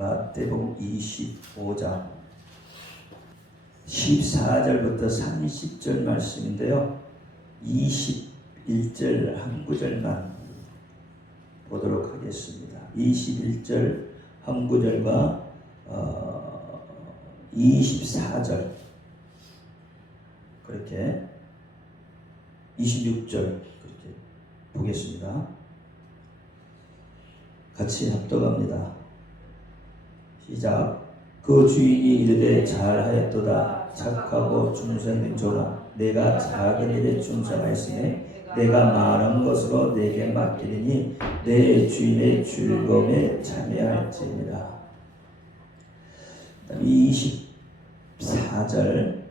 마태복음 25장 14절부터 30절 말씀인데요. 21절 한 구절만 보도록 하겠습니다. 21절 한 구절과 24절 그렇게 26절 그렇게 보겠습니다. 같이 합독합니다. 시작. 그 주인이 이르되 잘하였도다 착하고 충성된 종아 내가 작은 일에 충성하였으니 내가 많은 것으로 내게 맡기리니 내 주인의 즐거움에 참여할지니라. 24절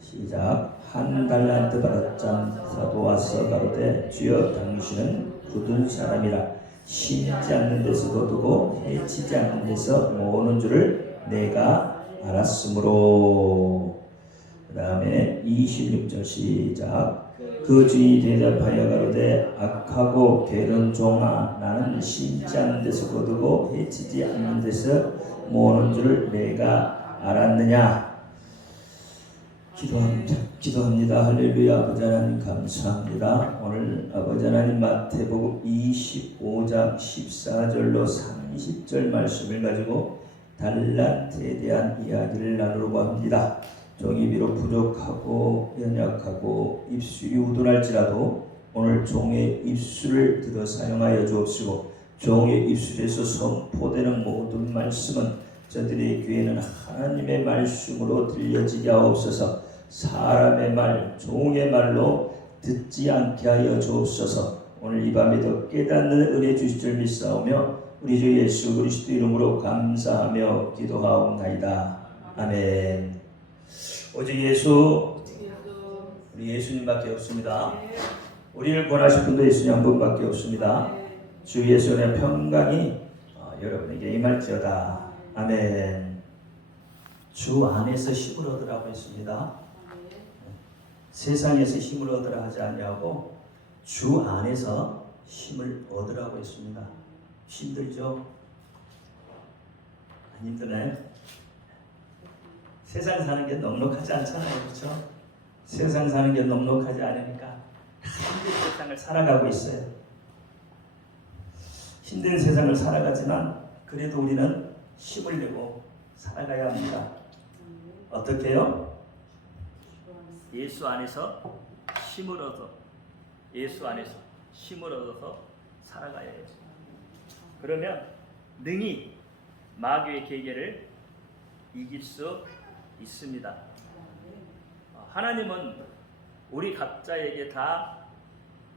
시작. 한 달란트 받았던 사도 와서 가로되 주여 당신은 굳은 사람이라 심지 않는 데서 거두고 해치지 않는 데서 모으는 줄을 내가 알았으므로. 그 다음에 26절 시작. 그 주인이 대답하여 가로되 악하고 게으른 종아 나는 심지 않는 데서 거두고 해치지 않는 데서 모으는 줄을 내가 알았느냐. 기도합니다. 할렐루야. 아버지 하나님 감사합니다. 오늘 아버지 하나님 마태복음 25장 14절로 30절 말씀을 가지고 달란트에 대한 이야기를 나누려고 합니다. 종이 비록 부족하고 연약하고 입술이 우둔할지라도 오늘 종의 입술을 들어 사용하여 주옵시고 종의 입술에서 선포되는 모든 말씀은 저들의 귀에는 하나님의 말씀으로 들려지게 하옵소서. 사람의 말, 종의 말로 듣지 않게 하여 주옵소서. 오늘 이 밤에도 깨닫는 은혜 주실 줄 믿사오며 우리 주 예수 그리스도 이름으로 감사하며 기도하옵나이다. 아멘. 오직 예수, 우리 예수님밖에 없습니다. 우리를 권하실 분도 예수님 한 분밖에 없습니다. 주 예수의 평강이 여러분에게 임할지어다. 아멘. 주 안에서 힘을 얻으라고 했습니다. 세상에서 힘을 얻으라 하지 아니하고 주 안에서 힘을 얻으라고 했습니다. 힘들죠? 안 힘드나요? 세상 사는 게 넉넉하지 않잖아요. 그렇죠? 세상 사는 게 넉넉하지 않으니까 힘든 세상을 살아가고 있어요. 힘든 세상을 살아가지만 그래도 우리는 힘을 내고 살아가야 합니다. 어떻게 해요? 예수 안에서 힘을 얻어 예수 안에서 힘을 얻어서 살아가야 해요. 그러면 능히 마귀의 계계를 이길 수 있습니다. 하나님은 우리 각자에게 다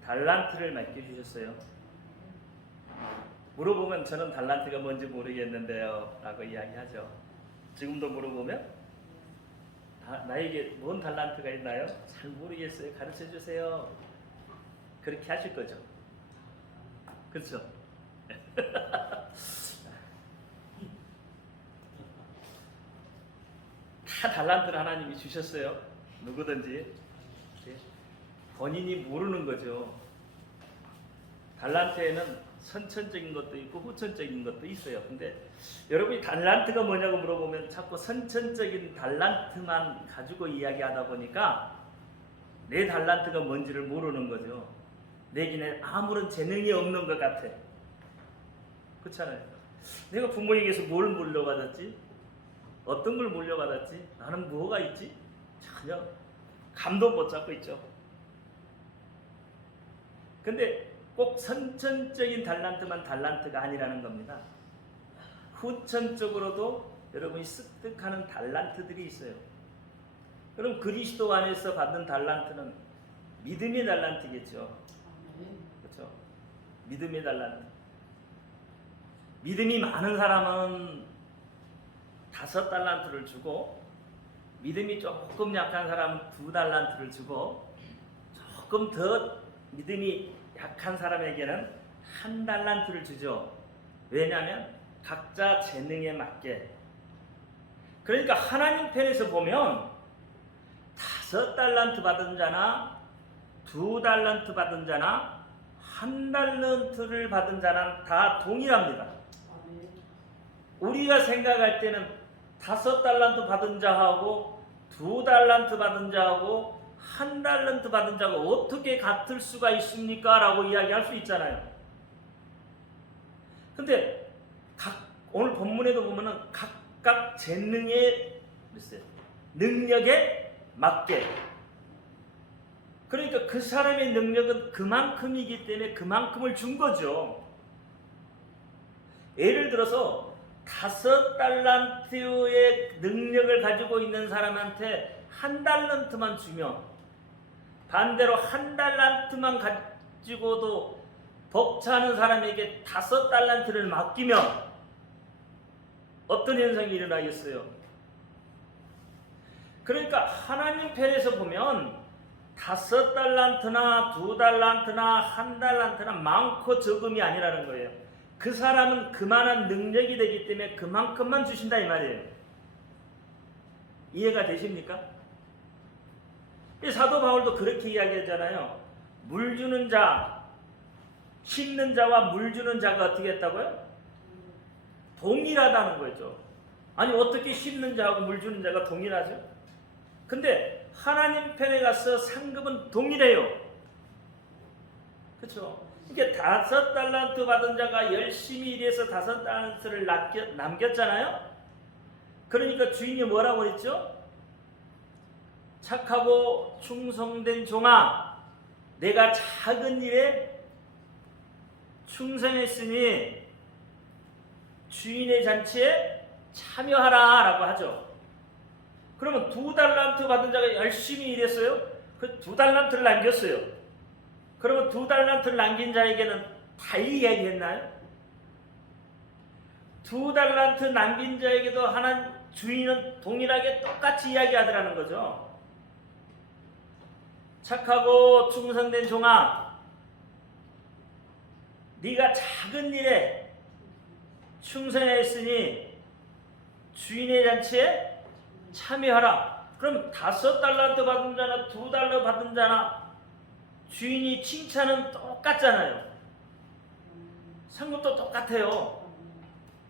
달란트를 맡겨주셨어요. 물어보면 저는 달란트가 뭔지 모르겠는데요 라고 이야기하죠. 지금도 물어보면 나에게 뭔 달란트가 있나요? 잘 모르겠어요. 가르쳐 주세요. 그렇게 하실 거죠. 그렇죠? 다 달란트를 하나님이 주셨어요. 누구든지. 본인이 모르는 거죠. 달란트에는 선천적인 것도 있고 후천적인 것도 있어요. 근데 여러분이 달란트가 뭐냐고 물어보면 자꾸 선천적인 달란트만 가지고 이야기하다 보니까 내 달란트가 뭔지를 모르는 거죠. 내게는 아무런 재능이 없는 것 같아. 그렇잖아요. 내가 부모에게서 뭘 물려받았지? 어떤 걸 물려받았지? 나는 뭐가 있지? 전혀 감도 못 잡고 있죠. 근데 꼭 선천적인 달란트만 달란트가 아니라는 겁니다. 후천적으로도 여러분이 습득하는 달란트들이 있어요. 그럼 그리스도 안에서 받는 달란트는 믿음의 달란트겠죠. 그렇죠? 믿음의 달란트. 믿음이 많은 사람은 5달란트를 주고 믿음이 조금 약한 사람은 2달란트를 주고 조금 더 믿음이 약한 사람에게는 1달란트를 주죠. 왜냐하면 각자 재능에 맞게. 그러니까 하나님 편에서 보면 5달란트 받은 자나 2달란트 받은 자나 1달란트를 받은 자는 다 동일합니다. 우리가 생각할 때는 5달란트 받은 자하고 2달란트 받은 자하고 1달란트 받은 자가 어떻게 같을 수가 있습니까? 라고 이야기할 수 있잖아요. 근데 오늘 본문에도 보면은 각각 재능의 능력에 맞게, 그러니까 그 사람의 능력은 그만큼이기 때문에 그만큼을 준 거죠. 예를 들어서 5달란트의 능력을 가지고 있는 사람한테 1달란트만 주면, 반대로 1달란트만 가지고도 벅차는 사람에게 5달란트를 맡기면 어떤 현상이 일어나겠어요? 그러니까 하나님 편에서 보면 5달란트나 2달란트나 1달란트나 많고 적음이 아니라는 거예요. 그 사람은 그만한 능력이 되기 때문에 그만큼만 주신다 이 말이에요. 이해가 되십니까? 사도 바울도 그렇게 이야기하잖아요. 물 주는 자, 심는 자와 물 주는 자가 어떻게 했다고요? 동일하다는 거죠. 아니 어떻게 심는 자하고 물 주는 자가 동일하죠? 근데 하나님 편에 가서 상급은 동일해요. 그렇죠? 그러니까 5달란트 받은 자가 열심히 일해서 5달란트를 남겼잖아요. 그러니까 주인이 뭐라고 그랬죠? 착하고 충성된 종아, 내가 작은 일에 충성했으니 주인의 잔치에 참여하라 라고 하죠. 그러면 2달란트 받은 자가 열심히 일했어요. 그 2달란트를 남겼어요. 그러면 2달란트를 남긴 자에게는 다 이야기했나요? 2달란트 남긴 자에게도 하나님 주인은 동일하게 똑같이 이야기하더라는 거죠. 착하고 충성된 종아, 네가 작은 일에 충성했으니 주인의 잔치에 참여하라. 그럼 5달란트 받은 자나 2달러 받은 자나 주인이 칭찬은 똑같잖아요. 상급도 똑같아요.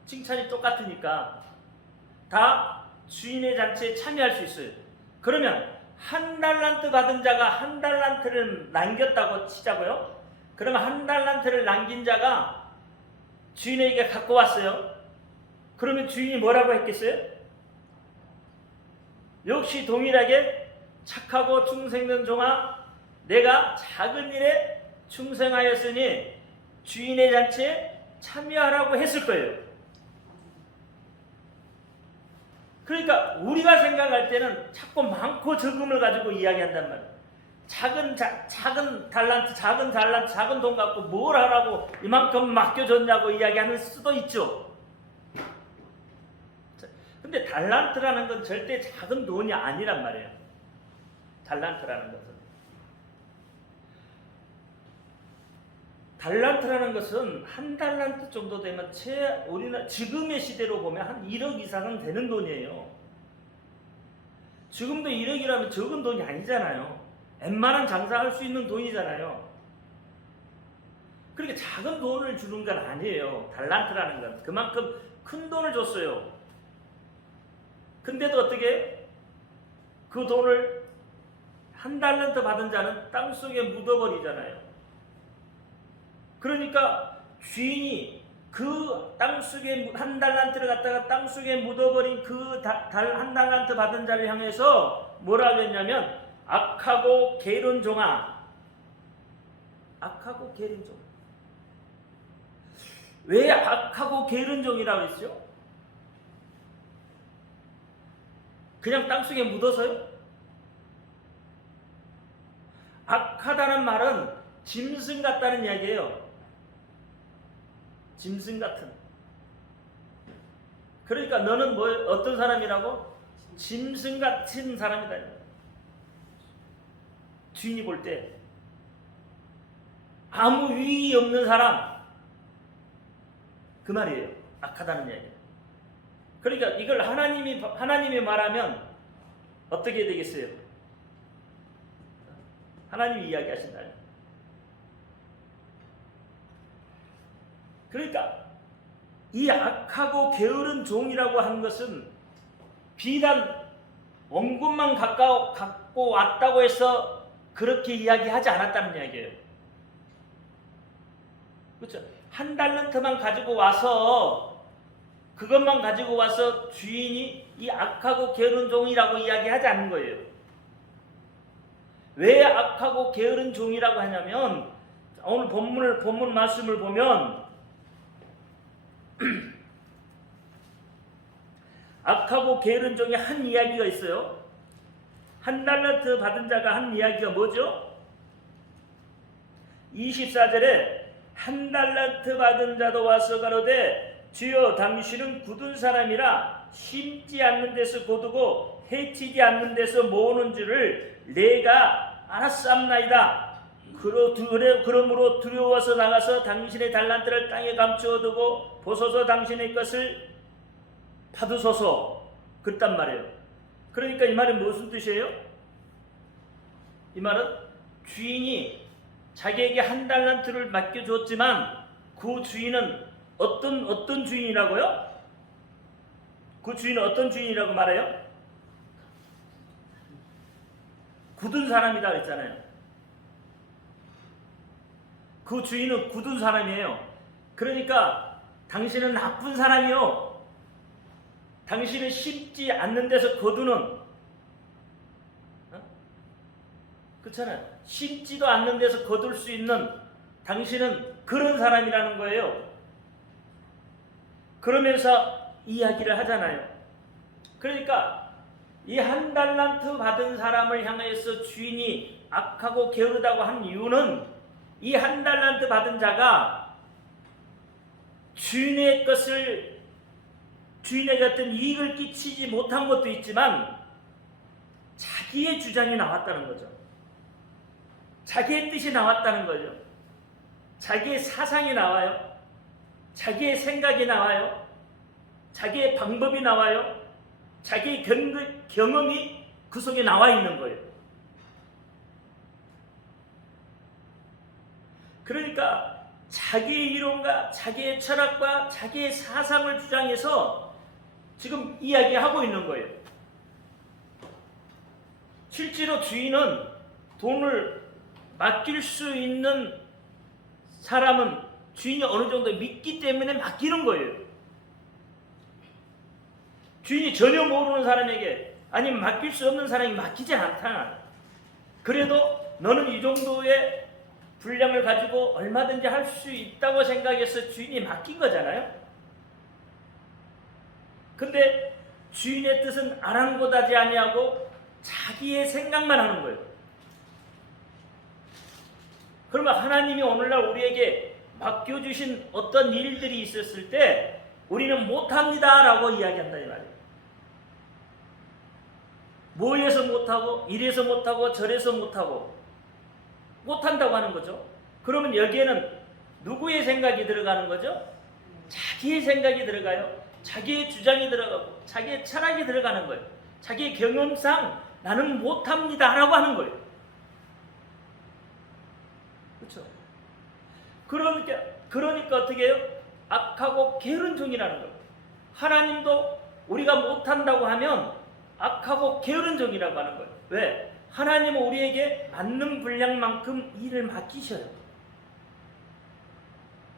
칭찬이 똑같으니까 다 주인의 잔치에 참여할 수 있어요. 그러면 1달란트 받은 자가 1달란트를 남겼다고 치자고요. 그러면 1달란트를 남긴 자가 주인에게 갖고 왔어요. 그러면 주인이 뭐라고 했겠어요? 역시 동일하게 착하고 충성된 종아, 내가 작은 일에 충성하였으니 주인의 잔치에 참여하라고 했을 거예요. 그러니까 우리가 생각할 때는 자꾸 많고 적음을 가지고 이야기한단 말이에요. 작은 달란트, 작은 돈 갖고 뭘 하라고 이만큼 맡겨줬냐고 이야기하는 수도 있죠. 근데 달란트라는 건 절대 작은 돈이 아니란 말이에요. 달란트라는 것은 1달란트 정도 되면 우리나라 지금의 시대로 보면 한 1억 이상은 되는 돈이에요. 지금도 1억이라면 적은 돈이 아니잖아요. 웬만한 장사할 수 있는 돈이잖아요. 그러니까 작은 돈을 주는 건 아니에요. 달란트라는 건 그만큼 큰 돈을 줬어요. 근데도 어떻게 그 돈을 1달란트 받은 자는 땅속에 묻어버리잖아요. 그러니까 주인이 그 땅속에 1달란트를 갖다가 땅속에 묻어버린 그 1달란트 받은 자를 향해서 뭐라 그랬냐면 악하고 게으른 종아. 악하고 게으른 종. 왜 악하고 게으른 종이라고 했죠? 그냥 땅속에 묻어서요? 악하다는 말은 짐승 같다는 이야기예요. 짐승 같은. 그러니까 너는 어떤 사람이라고? 짐승 같은 사람이다. 주인이 볼 때 아무 위이 없는 사람, 그 말이에요. 악하다는 이야기. 그러니까 이걸 하나님이 말하면 어떻게 되겠어요? 하나님이 이야기하신다. 그러니까 이 악하고 게으른 종이라고 하는 것은 비단 원금만 갖고 왔다고 해서 그렇게 이야기하지 않았다는 이야기예요. 그렇죠? 한 달란트만 가지고 와서 그것만 가지고 와서 주인이 이 악하고 게으른 종이라고 이야기하지 않는 거예요. 왜 악하고 게으른 종이라고 하냐면 오늘 본문 말씀을 보면 악하고 게으른 종이 한 이야기가 있어요. 한 달란트 받은 자가 한 이야기가 뭐죠? 24절에 한 달란트 받은 자도 와서 가로되 주여 당신은 굳은 사람이라 심지 않는 데서 거두고 해치지 않는 데서 모으는 줄을 내가 알았사옵나이다. 그러므로 두려워서 나가서 당신의 달란트를 땅에 감추어 두고 보소서 당신의 것을 받으소서. 그랬단 말이에요. 그러니까 이 말은 무슨 뜻이에요? 이 말은 주인이 자기에게 한 달란트를 맡겨줬지만 그 주인은 어떤 주인이라고요? 그 주인은 어떤 주인이라고 말해요? 굳은 사람이다 그랬잖아요. 그 주인은 굳은 사람이에요. 그러니까 당신은 나쁜 사람이요. 당신은 심지 않는 데서 거두는, 그렇잖아요. 심지도 않는 데서 거둘 수 있는 당신은 그런 사람이라는 거예요. 그러면서 이야기를 하잖아요. 그러니까 이 한 달란트 받은 사람을 향해서 주인이 악하고 게으르다고 한 이유는 이 한 달란트 받은 자가 주인의 것을 주인에게 어떤 이익을 끼치지 못한 것도 있지만 자기의 주장이 나왔다는 거죠. 자기의 뜻이 나왔다는 거죠. 자기의 사상이 나와요. 자기의 생각이 나와요. 자기의 방법이 나와요. 자기의 경험이 그 속에 나와 있는 거예요. 그러니까 자기의 이론과 자기의 철학과 자기의 사상을 주장해서 지금 이야기하고 있는 거예요. 실제로 주인은 돈을 맡길 수 있는 사람은 주인이 어느 정도 믿기 때문에 맡기는 거예요. 주인이 전혀 모르는 사람에게 아니면 맡길 수 없는 사람이 맡기지 않잖아. 그래도 너는 이 정도의 분량을 가지고 얼마든지 할 수 있다고 생각해서 주인이 맡긴 거잖아요. 근데 주인의 뜻은 아랑곳하지 아니하고 자기의 생각만 하는 거예요. 그러면 하나님이 오늘날 우리에게 맡겨주신 어떤 일들이 있었을 때 우리는 못합니다 라고 이야기한다 이 말이에요. 뭐에서 못하고 이래서 못하고 저래서 못한다고 하는 거죠. 그러면 여기에는 누구의 생각이 들어가는 거죠? 자기의 생각이 들어가요. 자기의 주장이 들어가고 자기의 철학이 들어가는 거예요. 자기의 경험상 나는 못합니다 라고 하는 거예요. 그렇죠? 그러니까 어떻게 해요? 악하고 게으른 종이라는 거예요. 하나님도 우리가 못한다고 하면 악하고 게으른 종이라고 하는 거예요. 왜? 하나님은 우리에게 맞는 분량만큼 일을 맡기셔요.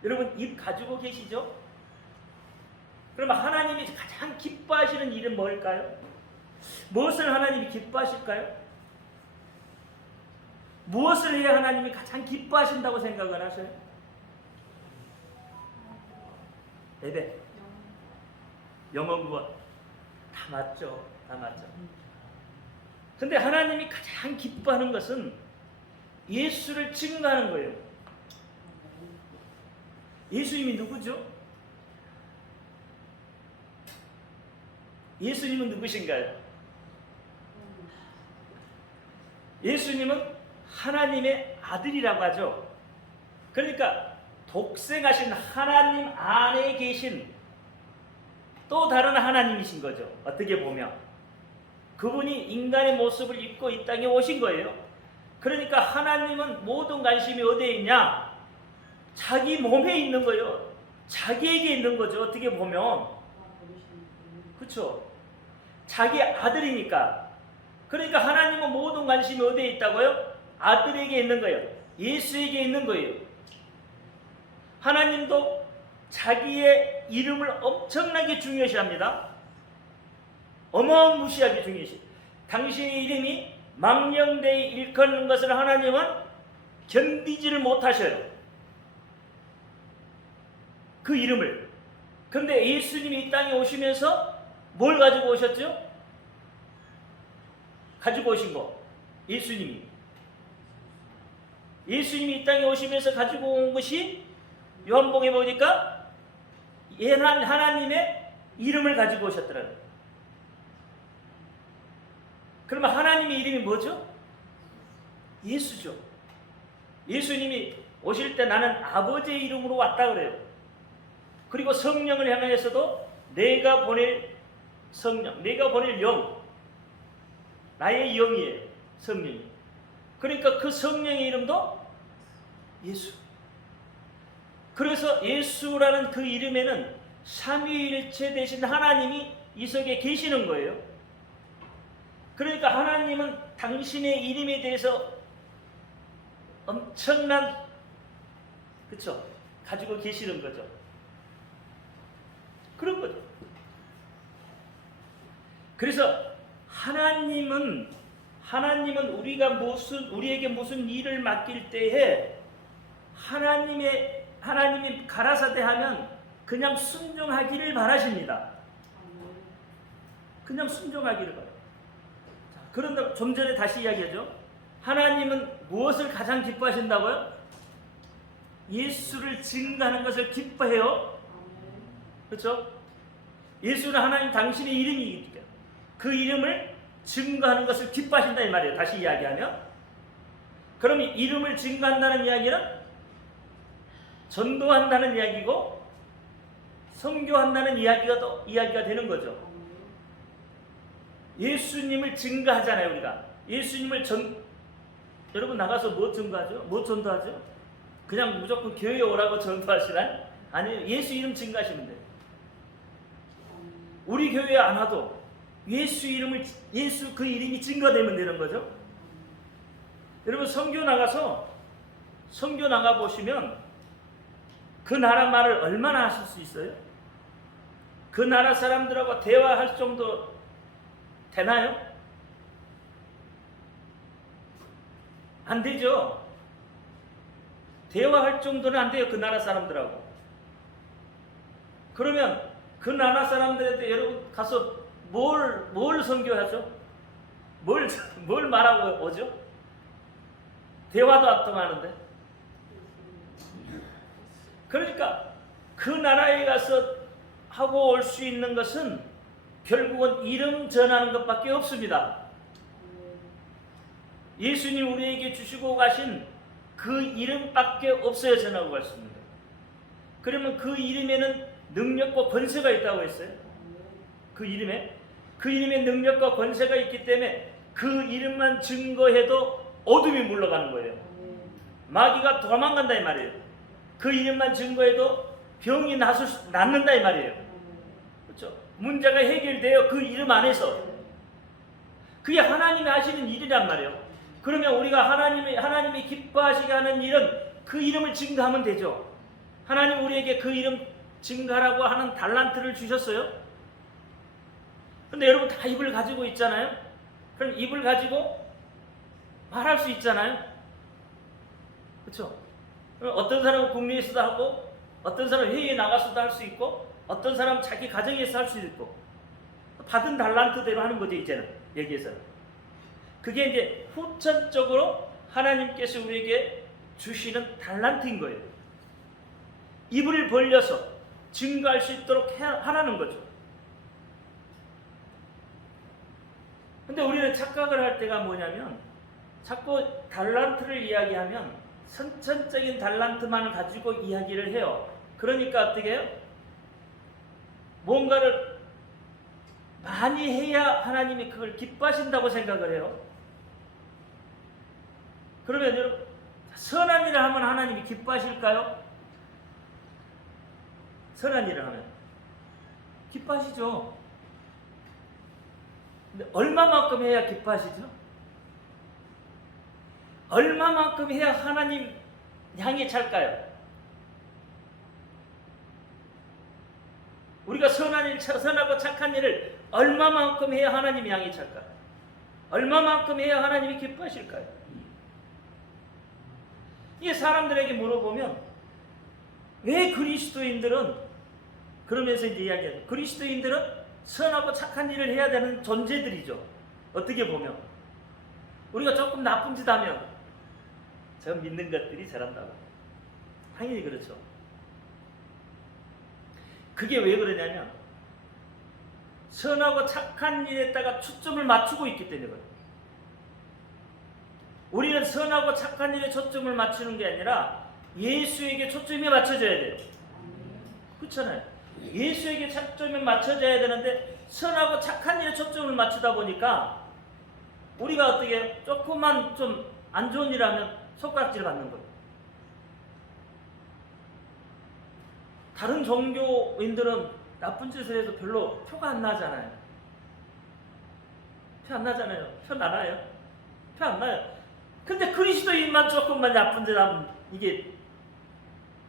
여러분 입 가지고 계시죠? 그러면 하나님이 가장 기뻐하시는 일은 뭘까요? 무엇을 하나님이 기뻐하실까요? 무엇을 해야 하나님이 가장 기뻐하신다고 생각을 하세요? 예배, 영어 구원 다 맞죠. 다 맞죠. 근데 하나님이 가장 기뻐하는 것은 예수를 증거하는 거예요. 예수님이 누구죠? 예수님은 누구신가요? 예수님은 하나님의 아들이라고 하죠. 그러니까 독생하신 하나님 안에 계신 또 다른 하나님이신 거죠. 어떻게 보면 그분이 인간의 모습을 입고 이 땅에 오신 거예요. 그러니까 하나님은 모든 관심이 어디에 있냐? 자기 몸에 있는 거예요. 자기에게 있는 거죠. 어떻게 보면. 그렇죠. 자기 아들이니까. 그러니까 하나님은 모든 관심이 어디에 있다고요? 아들에게 있는 거예요. 예수에게 있는 거예요. 하나님도 자기의 이름을 엄청나게 중요시합니다. 어마무시하게 중요시. 당신의 이름이 망령되이 일컫는 것을 하나님은 견디지를 못하셔요. 그 이름을. 그런데 예수님이 이 땅에 오시면서 뭘 가지고 오셨죠? 가지고 오신 거. 예수님이 이 땅에 오시면서 가지고 온 것이 요한복음에 보니까 하나님의 이름을 가지고 오셨더라고요. 그러면 하나님의 이름이 뭐죠? 예수죠. 예수님이 오실 때 나는 아버지의 이름으로 왔다 그래요. 그리고 성령을 향해서도 내가 보낼 성령, 내가 보낼 영, 나의 영이에요. 성령이. 그러니까 그 성령의 이름도 예수. 그래서 예수라는 그 이름에는 삼위일체 되신 하나님이 이 속에 계시는 거예요. 그러니까 하나님은 당신의 이름에 대해서 엄청난, 그렇죠? 가지고 계시는 거죠. 그런 거죠. 그래서 하나님은 우리에게 무슨 일을 맡길 때에 하나님이 가라사대 하면 그냥 순종하기를 바라십니다. 그냥 순종하기를 바라요. 그런데 좀 전에 다시 이야기하죠. 하나님은 무엇을 가장 기뻐하신다고요? 예수를 증거하는 것을 기뻐해요. 그렇죠? 예수는 하나님 당신의 이름이니까 그 이름을 증거하는 것을 기뻐하신다 이 말이에요. 다시 이야기하면. 그럼 이름을 증거한다는 이야기는 전도한다는 이야기고 선교한다는 이야기가 되는 거죠. 예수님을 증거하잖아요. 우리가 예수님을 여러분 나가서 뭐 증거하죠? 뭐 전도하죠? 그냥 무조건 교회에 오라고 전도하시나요? 아니요. 예수 이름 증거하시면 돼요. 우리 교회에 안 와도 예수 그 이름이 증거되면 되는 거죠. 여러분 선교 나가 보시면 그 나라 말을 얼마나 하실 수 있어요? 그 나라 사람들하고 대화할 정도 되나요? 안 되죠. 대화할 정도는 안 돼요. 그 나라 사람들하고. 그러면 그 나라 사람들한테 여러분 가서 뭘 선교하죠? 뭘 말하고 오죠? 대화도 안 통하는데. 그러니까 그 나라에 가서 하고 올 수 있는 것은 결국은 이름 전하는 것밖에 없습니다. 예수님 우리에게 주시고 가신 그 이름밖에 없어요. 전하고 갈 수 있는 거. 그러면 그 이름에는 능력과 권세가 있다고 했어요. 그 이름에 능력과 권세가 있기 때문에 그 이름만 증거해도 어둠이 물러가는 거예요. 마귀가 도망간다 이 말이에요. 그 이름만 증거해도 병이 낫는다 이 말이에요. 그렇죠? 문제가 해결돼요. 그 이름 안에서. 그게 하나님이 하시는 일이란 말이에요. 그러면 우리가 하나님이 기뻐하시게 하는 일은 그 이름을 증거하면 되죠. 하나님 우리에게 그 이름 증거하라고 하는 달란트를 주셨어요. 근데 여러분 다 입을 가지고 있잖아요. 그럼 입을 가지고 말할 수 있잖아요. 그렇죠? 어떤 사람은 국내에서도 하고 어떤 사람은 회의에 나가서도 할 수 있고 어떤 사람은 자기 가정에서 할 수 있고 받은 달란트대로 하는 거죠. 이제는 여기에서 그게 이제 후천적으로 하나님께서 우리에게 주시는 달란트인 거예요. 입을 벌려서 증거할 수 있도록 하라는 거죠. 근데 우리는 착각을 할 때가 뭐냐면 자꾸 달란트를 이야기하면 선천적인 달란트만을 가지고 이야기를 해요. 그러니까 어떻게 해요? 뭔가를 많이 해야 하나님이 그걸 기뻐하신다고 생각을 해요. 그러면 여러분 선한 일을 하면 하나님이 기뻐하실까요? 선한 일을 하면 기뻐하시죠. 근데 얼마만큼 해야 기뻐하시죠? 얼마만큼 해야 하나님 향해 찰까요? 우리가 선하고 착한 일을 얼마만큼 해야 하나님이 향해 찰까요? 얼마만큼 해야 하나님이 기뻐하실까요? 이게 사람들에게 물어보면 왜 그리스도인들은 그러면서 이제 이야기하죠. 그리스도인들은 선하고 착한 일을 해야 되는 존재들이죠. 어떻게 보면 우리가 조금 나쁜 짓 하면 저 믿는 것들이 잘한다고. 당연히 그렇죠. 그게 왜 그러냐면 선하고 착한 일에다가 초점을 맞추고 있기 때문에 그래요. 우리는 선하고 착한 일에 초점을 맞추는 게 아니라 예수에게 초점이 맞춰져야 돼요. 그렇잖아요. 예수에게 초점이 맞춰져야 되는데 선하고 착한 일에 초점을 맞추다 보니까 우리가 어떻게 조금만 좀 안 좋은 일 하면 손가락질 받는 거예요. 다른 종교인들은 나쁜 짓을 해도 별로 표가 안 나잖아요. 표 안 나잖아요. 표 나나요? 표 안 나요. 근데 그리스도인만 조금만 나쁜 짓 하면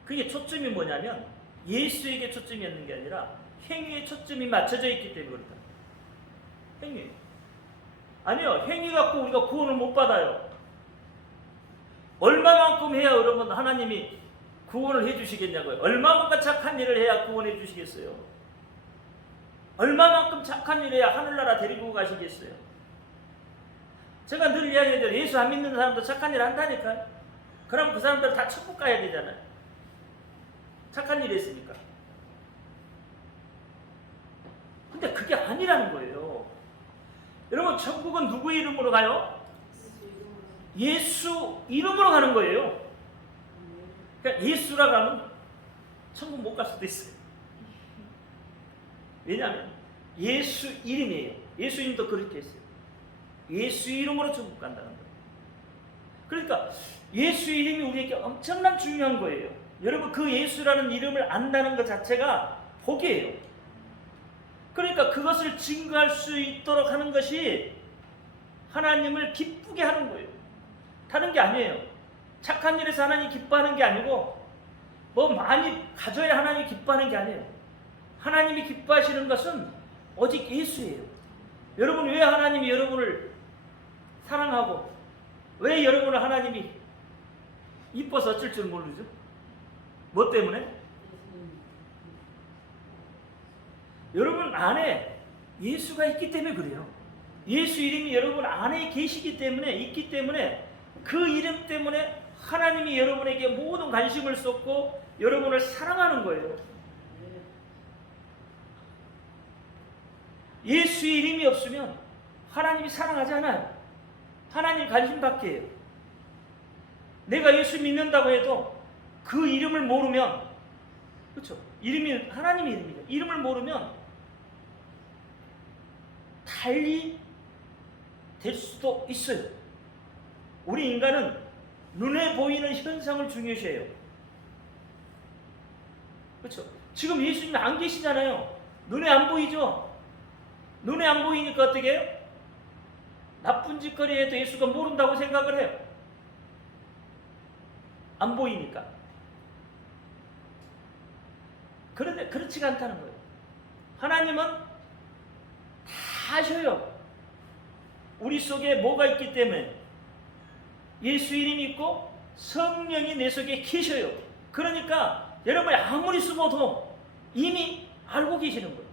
그게 초점이 뭐냐면 예수에게 초점이 있는 게 아니라 행위에 초점이 맞춰져 있기 때문에 그렇다. 행위. 아니요. 행위 갖고 우리가 구원을 못 받아요. 얼마만큼 해야 여러분 하나님이 구원을 해주시겠냐고요. 얼마만큼 착한 일을 해야 구원해 주시겠어요. 얼마만큼 착한 일을 해야 하늘나라 데리고 가시겠어요. 제가 늘 이야기하죠. 예수 안 믿는 사람도 착한 일 한다니까요. 그럼 그 사람들 다 천국 가야 되잖아요. 착한 일 했으니까. 근데 그게 아니라는 거예요. 여러분 천국은 누구 이름으로 가요? 예수 이름으로 가는 거예요. 그러니까 예수라고 하면 천국 못 갈 수도 있어요. 왜냐하면 예수 이름이에요. 예수님도 그렇게 했어요. 예수 이름으로 천국 간다는 거예요. 그러니까 예수 이름이 우리에게 엄청난 중요한 거예요. 여러분 그 예수라는 이름을 안다는 것 자체가 복이에요. 그러니까 그것을 증거할 수 있도록 하는 것이 하나님을 기쁘게 하는 거예요. 다른 게 아니에요. 착한 일에서 하나님 기뻐하는 게 아니고 뭐 많이 가져야 하나님이 기뻐하는 게 아니에요. 하나님이 기뻐하시는 것은 오직 예수예요. 여러분 왜 하나님이 여러분을 사랑하고 왜 여러분을 하나님이 이뻐서 어쩔 줄 모르죠? 뭐 때문에? 여러분 안에 예수가 있기 때문에 그래요. 예수 이름이 여러분 안에 계시기 때문에 있기 때문에 그 이름 때문에 하나님이 여러분에게 모든 관심을 쏟고 여러분을 사랑하는 거예요. 예수 이름이 없으면 하나님이 사랑하지 않아요. 하나님 관심 받게 해요. 내가 예수 믿는다고 해도 그 이름을 모르면, 그렇죠? 이름이 하나님의 이름이죠. 이름을 모르면 달리 될 수도 있어요. 우리 인간은 눈에 보이는 현상을 중요시해요. 그렇죠? 지금 예수님 안 계시잖아요. 눈에 안 보이죠? 눈에 안 보이니까 어떻게 해요? 나쁜 짓거리 해도 예수가 모른다고 생각을 해요. 안 보이니까. 그런데 그렇지가 않다는 거예요. 하나님은 다 아셔요. 우리 속에 뭐가 있기 때문에 예수 이름이 있고 성령이 내 속에 계셔요. 그러니까 여러분이 아무리 숨어도 이미 알고 계시는 거예요.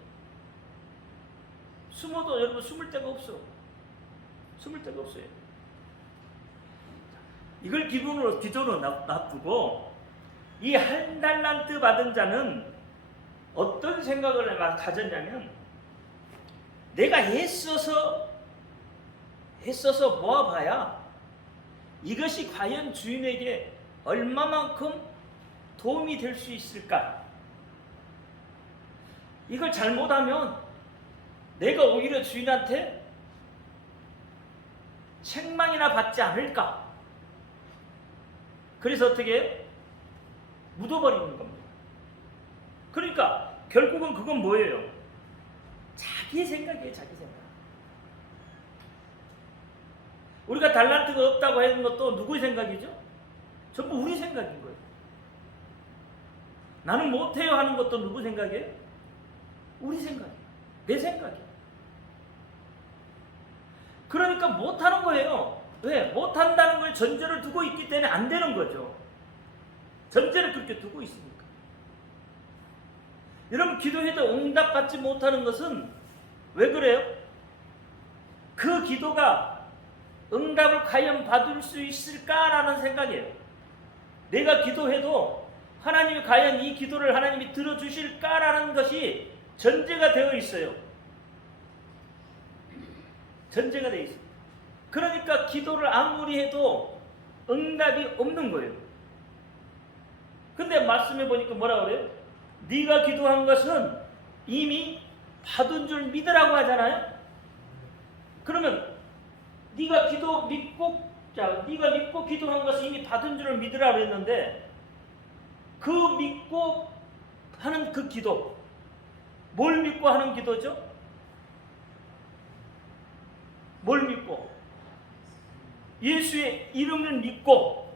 숨어도 여러분 숨을 데가 없어. 숨을 데가 없어요. 이걸 기준으로 놔두고 이 한 달란트 받은 자는 어떤 생각을 가졌냐면 내가 애써서 모아봐야 이것이 과연 주인에게 얼마만큼 도움이 될 수 있을까? 이걸 잘못하면 내가 오히려 주인한테 책망이나 받지 않을까? 그래서 어떻게 해요? 묻어버리는 겁니다. 그러니까 결국은 그건 뭐예요? 자기의 생각이에요. 자기 생각. 우리가 달란트가 없다고 하는 것도 누구의 생각이죠? 전부 우리 생각인 거예요. 나는 못해요 하는 것도 누구 생각이에요? 우리 생각이에요. 내 생각이에요. 그러니까 못하는 거예요. 왜? 못한다는 걸 전제를 두고 있기 때문에 안 되는 거죠. 전제를 그렇게 두고 있으니까. 여러분 기도해도 응답받지 못하는 것은 왜 그래요? 그 기도가 응답을 과연 받을 수 있을까라는 생각이에요. 내가 기도해도 하나님이 과연 이 기도를 하나님이 들어주실까라는 것이 전제가 되어 있어요. 전제가 되어 있어요. 그러니까 기도를 아무리 해도 응답이 없는 거예요. 근데 말씀해 보니까 뭐라 그래요? 네가 기도한 것은 이미 받은 줄 믿으라고 하잖아요. 그러면 네가 네가 믿고 기도한 것은 이미 받은 줄을 믿으라고 했는데 그 믿고 하는 그 기도, 뭘 믿고 하는 기도죠? 뭘 믿고? 예수의 이름을 믿고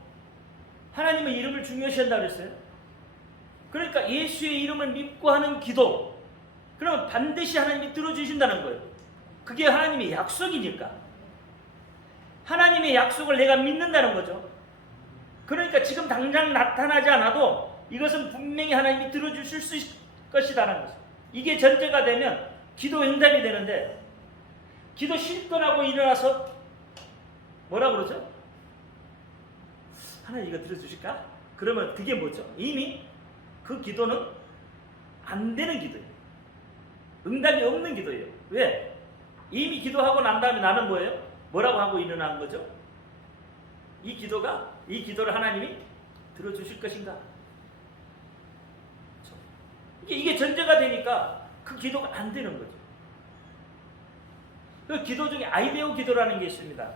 하나님의 이름을 중요시 한다고 했어요. 그러니까 예수의 이름을 믿고 하는 기도, 그러면 반드시 하나님이 들어주신다는 거예요. 그게 하나님의 약속이니까. 하나님의 약속을 내가 믿는다는 거죠. 그러니까 지금 당장 나타나지 않아도 이것은 분명히 하나님이 들어주실 수 있을 것이라는 거죠. 이게 전제가 되면 기도 응답이 되는데, 기도 실천하고 일어나서 뭐라 그러죠? 하나님 이거 들어주실까? 그러면 그게 뭐죠? 이미 그 기도는 안 되는 기도예요. 응답이 없는 기도예요. 왜? 이미 기도하고 난 다음에 나는 뭐예요? 뭐라고 하고 일어난 거죠? 이 기도를 하나님이 들어주실 것인가? 그렇죠? 이게 전제가 되니까 그 기도가 안 되는 거죠. 그 기도 중에 아이데오 기도라는 게 있습니다.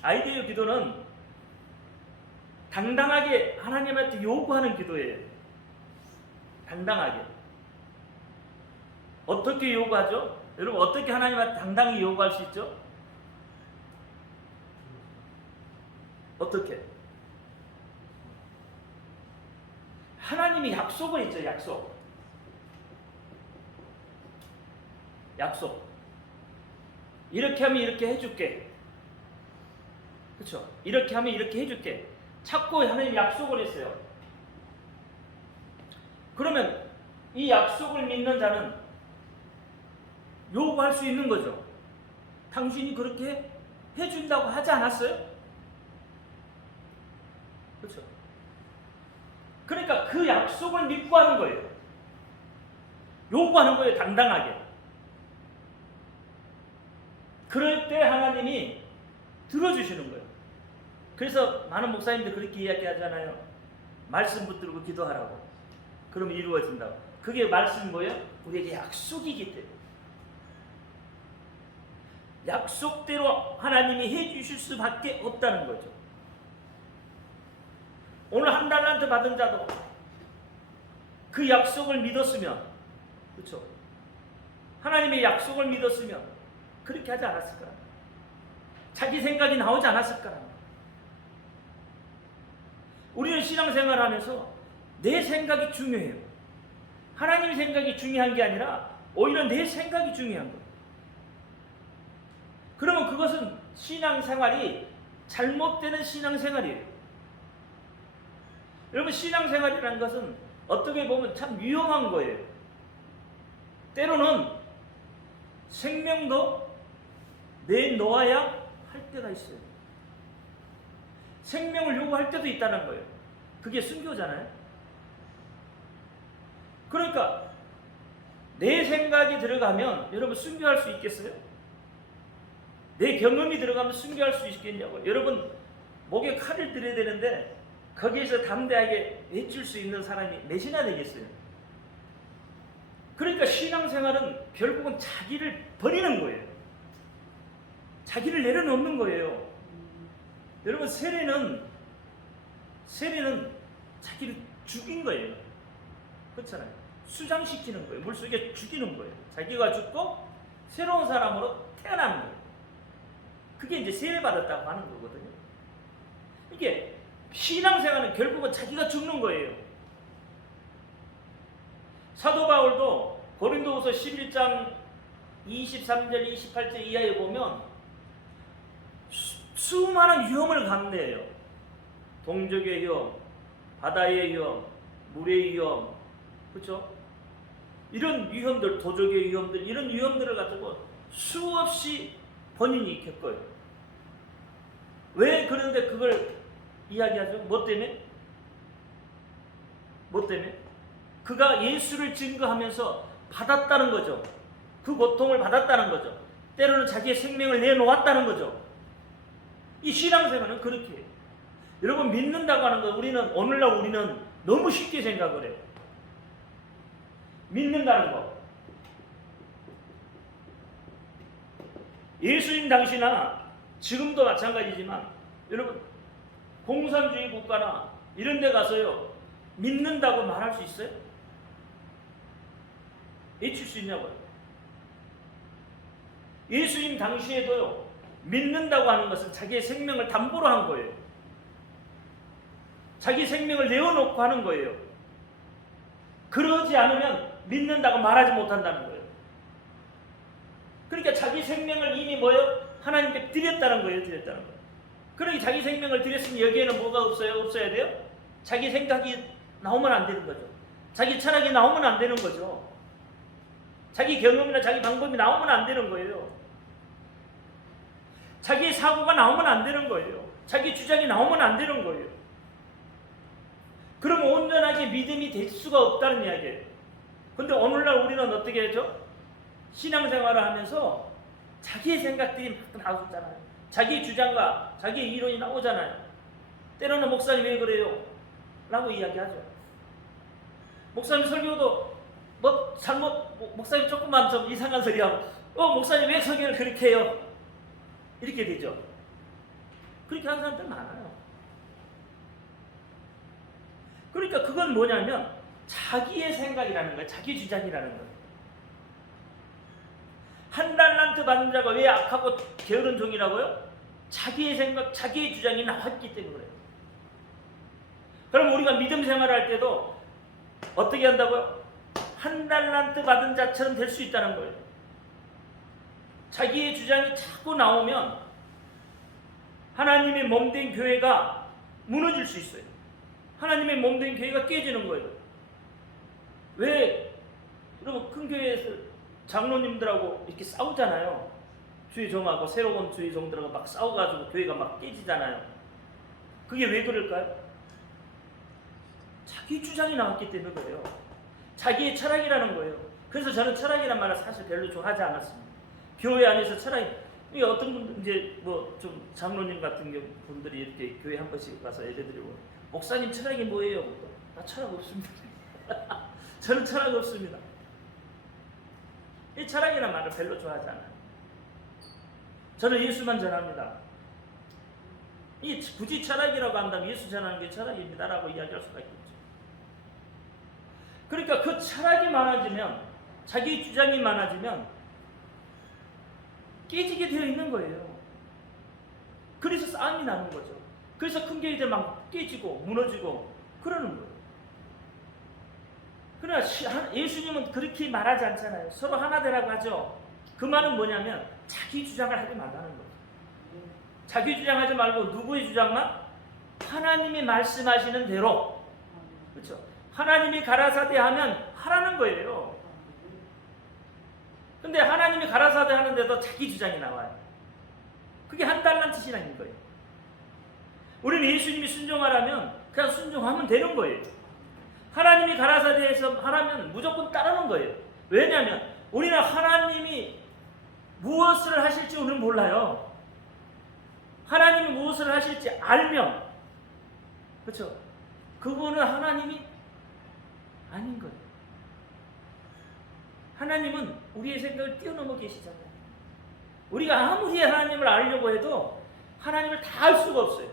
아이데오 기도는 당당하게 하나님한테 요구하는 기도예요. 당당하게. 어떻게 요구하죠? 여러분 어떻게 하나님한테 당당히 요구할 수 있죠? 어떻게? 하나님이 약속을 했죠. 약속. 이렇게 하면 이렇게 해줄게. 그렇죠? 이렇게 하면 이렇게 해줄게. 자꾸 하나님 약속을 했어요. 그러면 이 약속을 믿는 자는 요구할 수 있는 거죠. 당신이 그렇게 해준다고 하지 않았어요? 그렇죠? 그러니까 그 약속을 믿고 하는 거예요. 요구하는 거예요. 당당하게. 그럴 때 하나님이 들어주시는 거예요. 그래서 많은 목사님들 그렇게 이야기하잖아요. 말씀 붙들고 기도하라고. 그럼 이루어진다고. 그게 말씀이 뭐예요? 우리에게 약속이기 때문에. 약속대로 하나님이 해주실 수밖에 없다는 거죠. 오늘 한 달란트 받은 자도 그 약속을 믿었으면, 그렇죠? 하나님의 약속을 믿었으면 그렇게 하지 않았을까? 자기 생각이 나오지 않았을까? 우리는 신앙생활하면서 내 생각이 중요해요. 하나님의 생각이 중요한 게 아니라 오히려 내 생각이 중요한 거예요. 그러면 그것은 신앙생활이 잘못되는 신앙생활이에요. 여러분 신앙생활이라는 것은 어떻게 보면 참 위험한 거예요. 때로는 생명도 내놓아야 할 때가 있어요. 생명을 요구할 때도 있다는 거예요. 그게 순교잖아요. 그러니까 내 생각이 들어가면 여러분 순교할 수 있겠어요? 내 경험이 들어가면 순교할 수 있겠냐고요. 여러분 목에 칼을 들여야 되는데 거기에서 담대하게 외칠 수 있는 사람이 몇이나 되겠어요? 그러니까 신앙생활은 결국은 자기를 버리는 거예요. 자기를 내려놓는 거예요. 여러분 세례는 자기를 죽인 거예요. 그렇잖아요. 수장시키는 거예요. 물속에 죽이는 거예요. 자기가 죽고 새로운 사람으로 태어나는 거예요. 그게 이제 세례받았다고 하는 거거든요. 이게 신앙생활은 결국은 자기가 죽는 거예요. 사도 바울도 고린도후서 11장 23절 28절 이하에 보면 수많은 위험을 감내해요. 동족의 위험, 바다의 위험, 물의 위험, 그렇죠? 이런 위험들, 도적의 위험들, 이런 위험들을 가지고 수없이 본인이 겪어요. 왜 그런데 그걸 이야기하죠? 뭐 때문에? 뭐 때문에? 그가 예수를 증거하면서 받았다는 거죠. 그 고통을 받았다는 거죠. 때로는 자기의 생명을 내놓았다는 거죠. 이 신앙생활은 그렇게 해요. 여러분, 믿는다고 하는 거 오늘날 우리는 너무 쉽게 생각을 해요. 믿는다는 거. 예수님 당시나 지금도 마찬가지지만 여러분, 공산주의 국가나 이런 데 가서요, 믿는다고 말할 수 있어요? 외칠 수 있냐고요? 예수님 당시에도요, 믿는다고 하는 것은 자기의 생명을 담보로 한 거예요. 자기 생명을 내어놓고 하는 거예요. 그러지 않으면 믿는다고 말하지 못한다는 거예요. 그러니까 자기 생명을 이미 뭐요? 하나님께 드렸다는 거예요. 드렸다는 거예요. 그러니 자기 생명을 드렸으면 여기에는 뭐가 없어요? 없어야 돼요? 자기 생각이 나오면 안 되는 거죠. 자기 철학이 나오면 안 되는 거죠. 자기 경험이나 자기 방법이 나오면 안 되는 거예요. 자기의 사고가 나오면 안 되는 거예요. 자기 주장이 나오면 안 되는 거예요. 그럼 온전하게 믿음이 될 수가 없다는 이야기예요. 근데 오늘날 우리는 어떻게 하죠? 신앙생활을 하면서 자기의 생각들이 막 나오잖아요. 자기 주장과 자기의 이론이 나오잖아요. 때로는 목사님 왜 그래요? 라고 이야기하죠. 목사님 설교도 목사님 조금만 좀 이상한 소리 하고 목사님 왜 설교를 그렇게 해요? 이렇게 되죠. 그렇게 하는 사람들 많아요. 그러니까 그건 뭐냐면 자기의 생각이라는 거예요. 자기 주장이라는 거예요. 한 달란트 받은 자가 왜 악하고 게으른 종이라고요? 자기의 생각, 자기의 주장이 나왔기 때문에 그래요. 그럼 우리가 믿음 생활을 할 때도 어떻게 한다고요? 한 달란트 받은 자처럼 될 수 있다는 거예요. 자기의 주장이 자꾸 나오면 하나님의 몸된 교회가 무너질 수 있어요. 하나님의 몸된 교회가 깨지는 거예요. 왜? 여러분, 큰 교회에서 장로님들하고 이렇게 싸우잖아요. 주의종하고 새로운 주의종들하고 막 싸워가지고 교회가 막 깨지잖아요. 그게 왜 그럴까요? 자기 주장이 나왔기 때문에 그래요. 자기의 철학이라는 거예요. 그래서 저는 철학이란 말을 사실 별로 좋아하지 않았습니다. 교회 안에서 철학이, 어떤 분들 이제 뭐 좀 장로님 같은 분들이 이렇게 교회 한 번씩 가서 예배드리고, 목사님 철학이 뭐예요? 나 철학 없습니다. 저는 철학 없습니다. 이 철학이란 말을 별로 좋아하지 않아요. 저는 예수만 전합니다. 이 굳이 철학이라고 한다면 예수 전하는 게 철학입니다라고 이야기할 수가 있겠죠. 그러니까 그 철학이 많아지면, 자기 주장이 많아지면 깨지게 되어 있는 거예요. 그래서 싸움이 나는 거죠. 그래서 큰 교회들 막 깨지고 무너지고 그러는 거예요. 그러나 예수님은 그렇게 말하지 않잖아요. 서로 하나 되라고 하죠. 그 말은 뭐냐면 자기 주장을 하지 말라는 거예요. 자기 주장하지 말고 누구의 주장만? 하나님이 말씀하시는 대로. 그렇죠? 하나님이 가라사대 하면 하라는 거예요. 근데 하나님이 가라사대 하는데도 자기 주장이 나와요. 그게 한 달란트 신앙인 거예요. 우리는 예수님이 순종하라면 그냥 순종하면 되는 거예요. 하나님이 가라사대에서 하라면 무조건 따르는 거예요. 왜냐하면 우리는 하나님이 무엇을 하실지 우리는 몰라요. 하나님이 무엇을 하실지 알면, 그렇죠? 그분은 하나님이 아닌 거예요. 하나님은 우리의 생각을 뛰어넘어 계시잖아요. 우리가 아무리 하나님을 알려고 해도 하나님을 다 알 수가 없어요.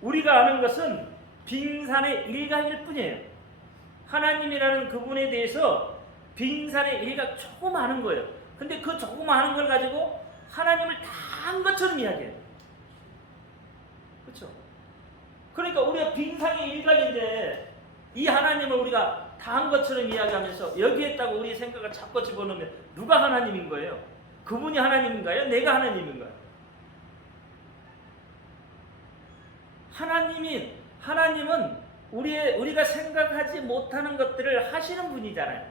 우리가 아는 것은 빙산의 일각일 뿐이에요. 하나님이라는 그분에 대해서 빙산의 일각 조금 아는 거예요. 근데 그 조금 아는 걸 가지고 하나님을 다 한 것처럼 이야기해요. 그렇죠? 그러니까 우리가 빙산의 일각인데 이 하나님을 우리가 다 한 것처럼 이야기하면서 여기에 있다고 우리 생각을 자꾸 집어넣으면 누가 하나님인 거예요? 그분이 하나님인가요? 내가 하나님인가요? 하나님은 우리가 생각하지 못하는 것들을 하시는 분이잖아요.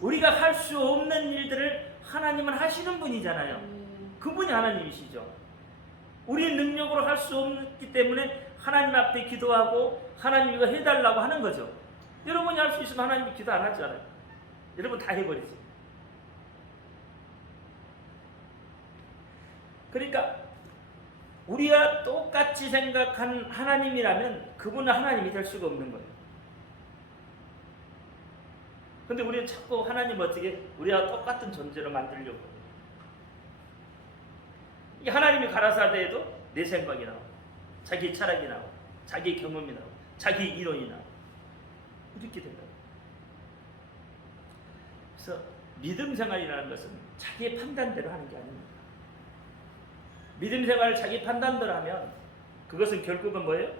우리가 할 수 없는 일들을 하나님은 하시는 분이잖아요. 그분이 하나님이시죠. 우리 능력으로 할 수 없기 때문에 하나님 앞에 기도하고 하나님 이거 해달라고 하는 거죠. 여러분이 할 수 있으면 하나님이 기도 안 하잖아요. 여러분 다 해버리지. 그러니까 우리가 똑같이 생각한 하나님이라면 그분은 하나님이 될 수가 없는 거예요. 근데 우리는 자꾸 하나님 어떻게 우리와 똑같은 존재로 만들려고 해요. 이 하나님이 가라사대에도 내 생각이 나오고 자기 철학이 나오고 자기 경험이 나오고 자기 이론이 나오고 이렇게 된다. 그래서 믿음 생활이라는 것은 자기의 판단대로 하는 게 아닙니다. 믿음 생활을 자기 판단대로 하면 그것은 결국은 뭐예요?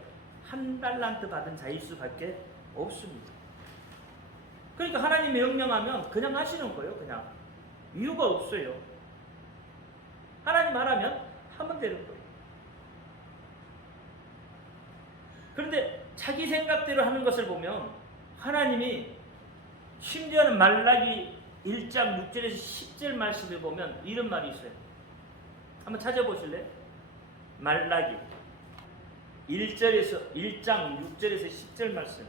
한 달란트 받은 자일 수밖에 없습니다. 그러니까 하나님이 명령하면 그냥 하시는 거예요. 그냥 이유가 없어요. 하나님 하라면 하면 되는 거예요. 그런데 자기 생각대로 하는 것을 보면 하나님이 심지어는 말라기 1장 6절에서 10절 말씀을 보면 이런 말이 있어요. 한번 찾아보실래요? 말라기 1장 6절에서 10절 말씀.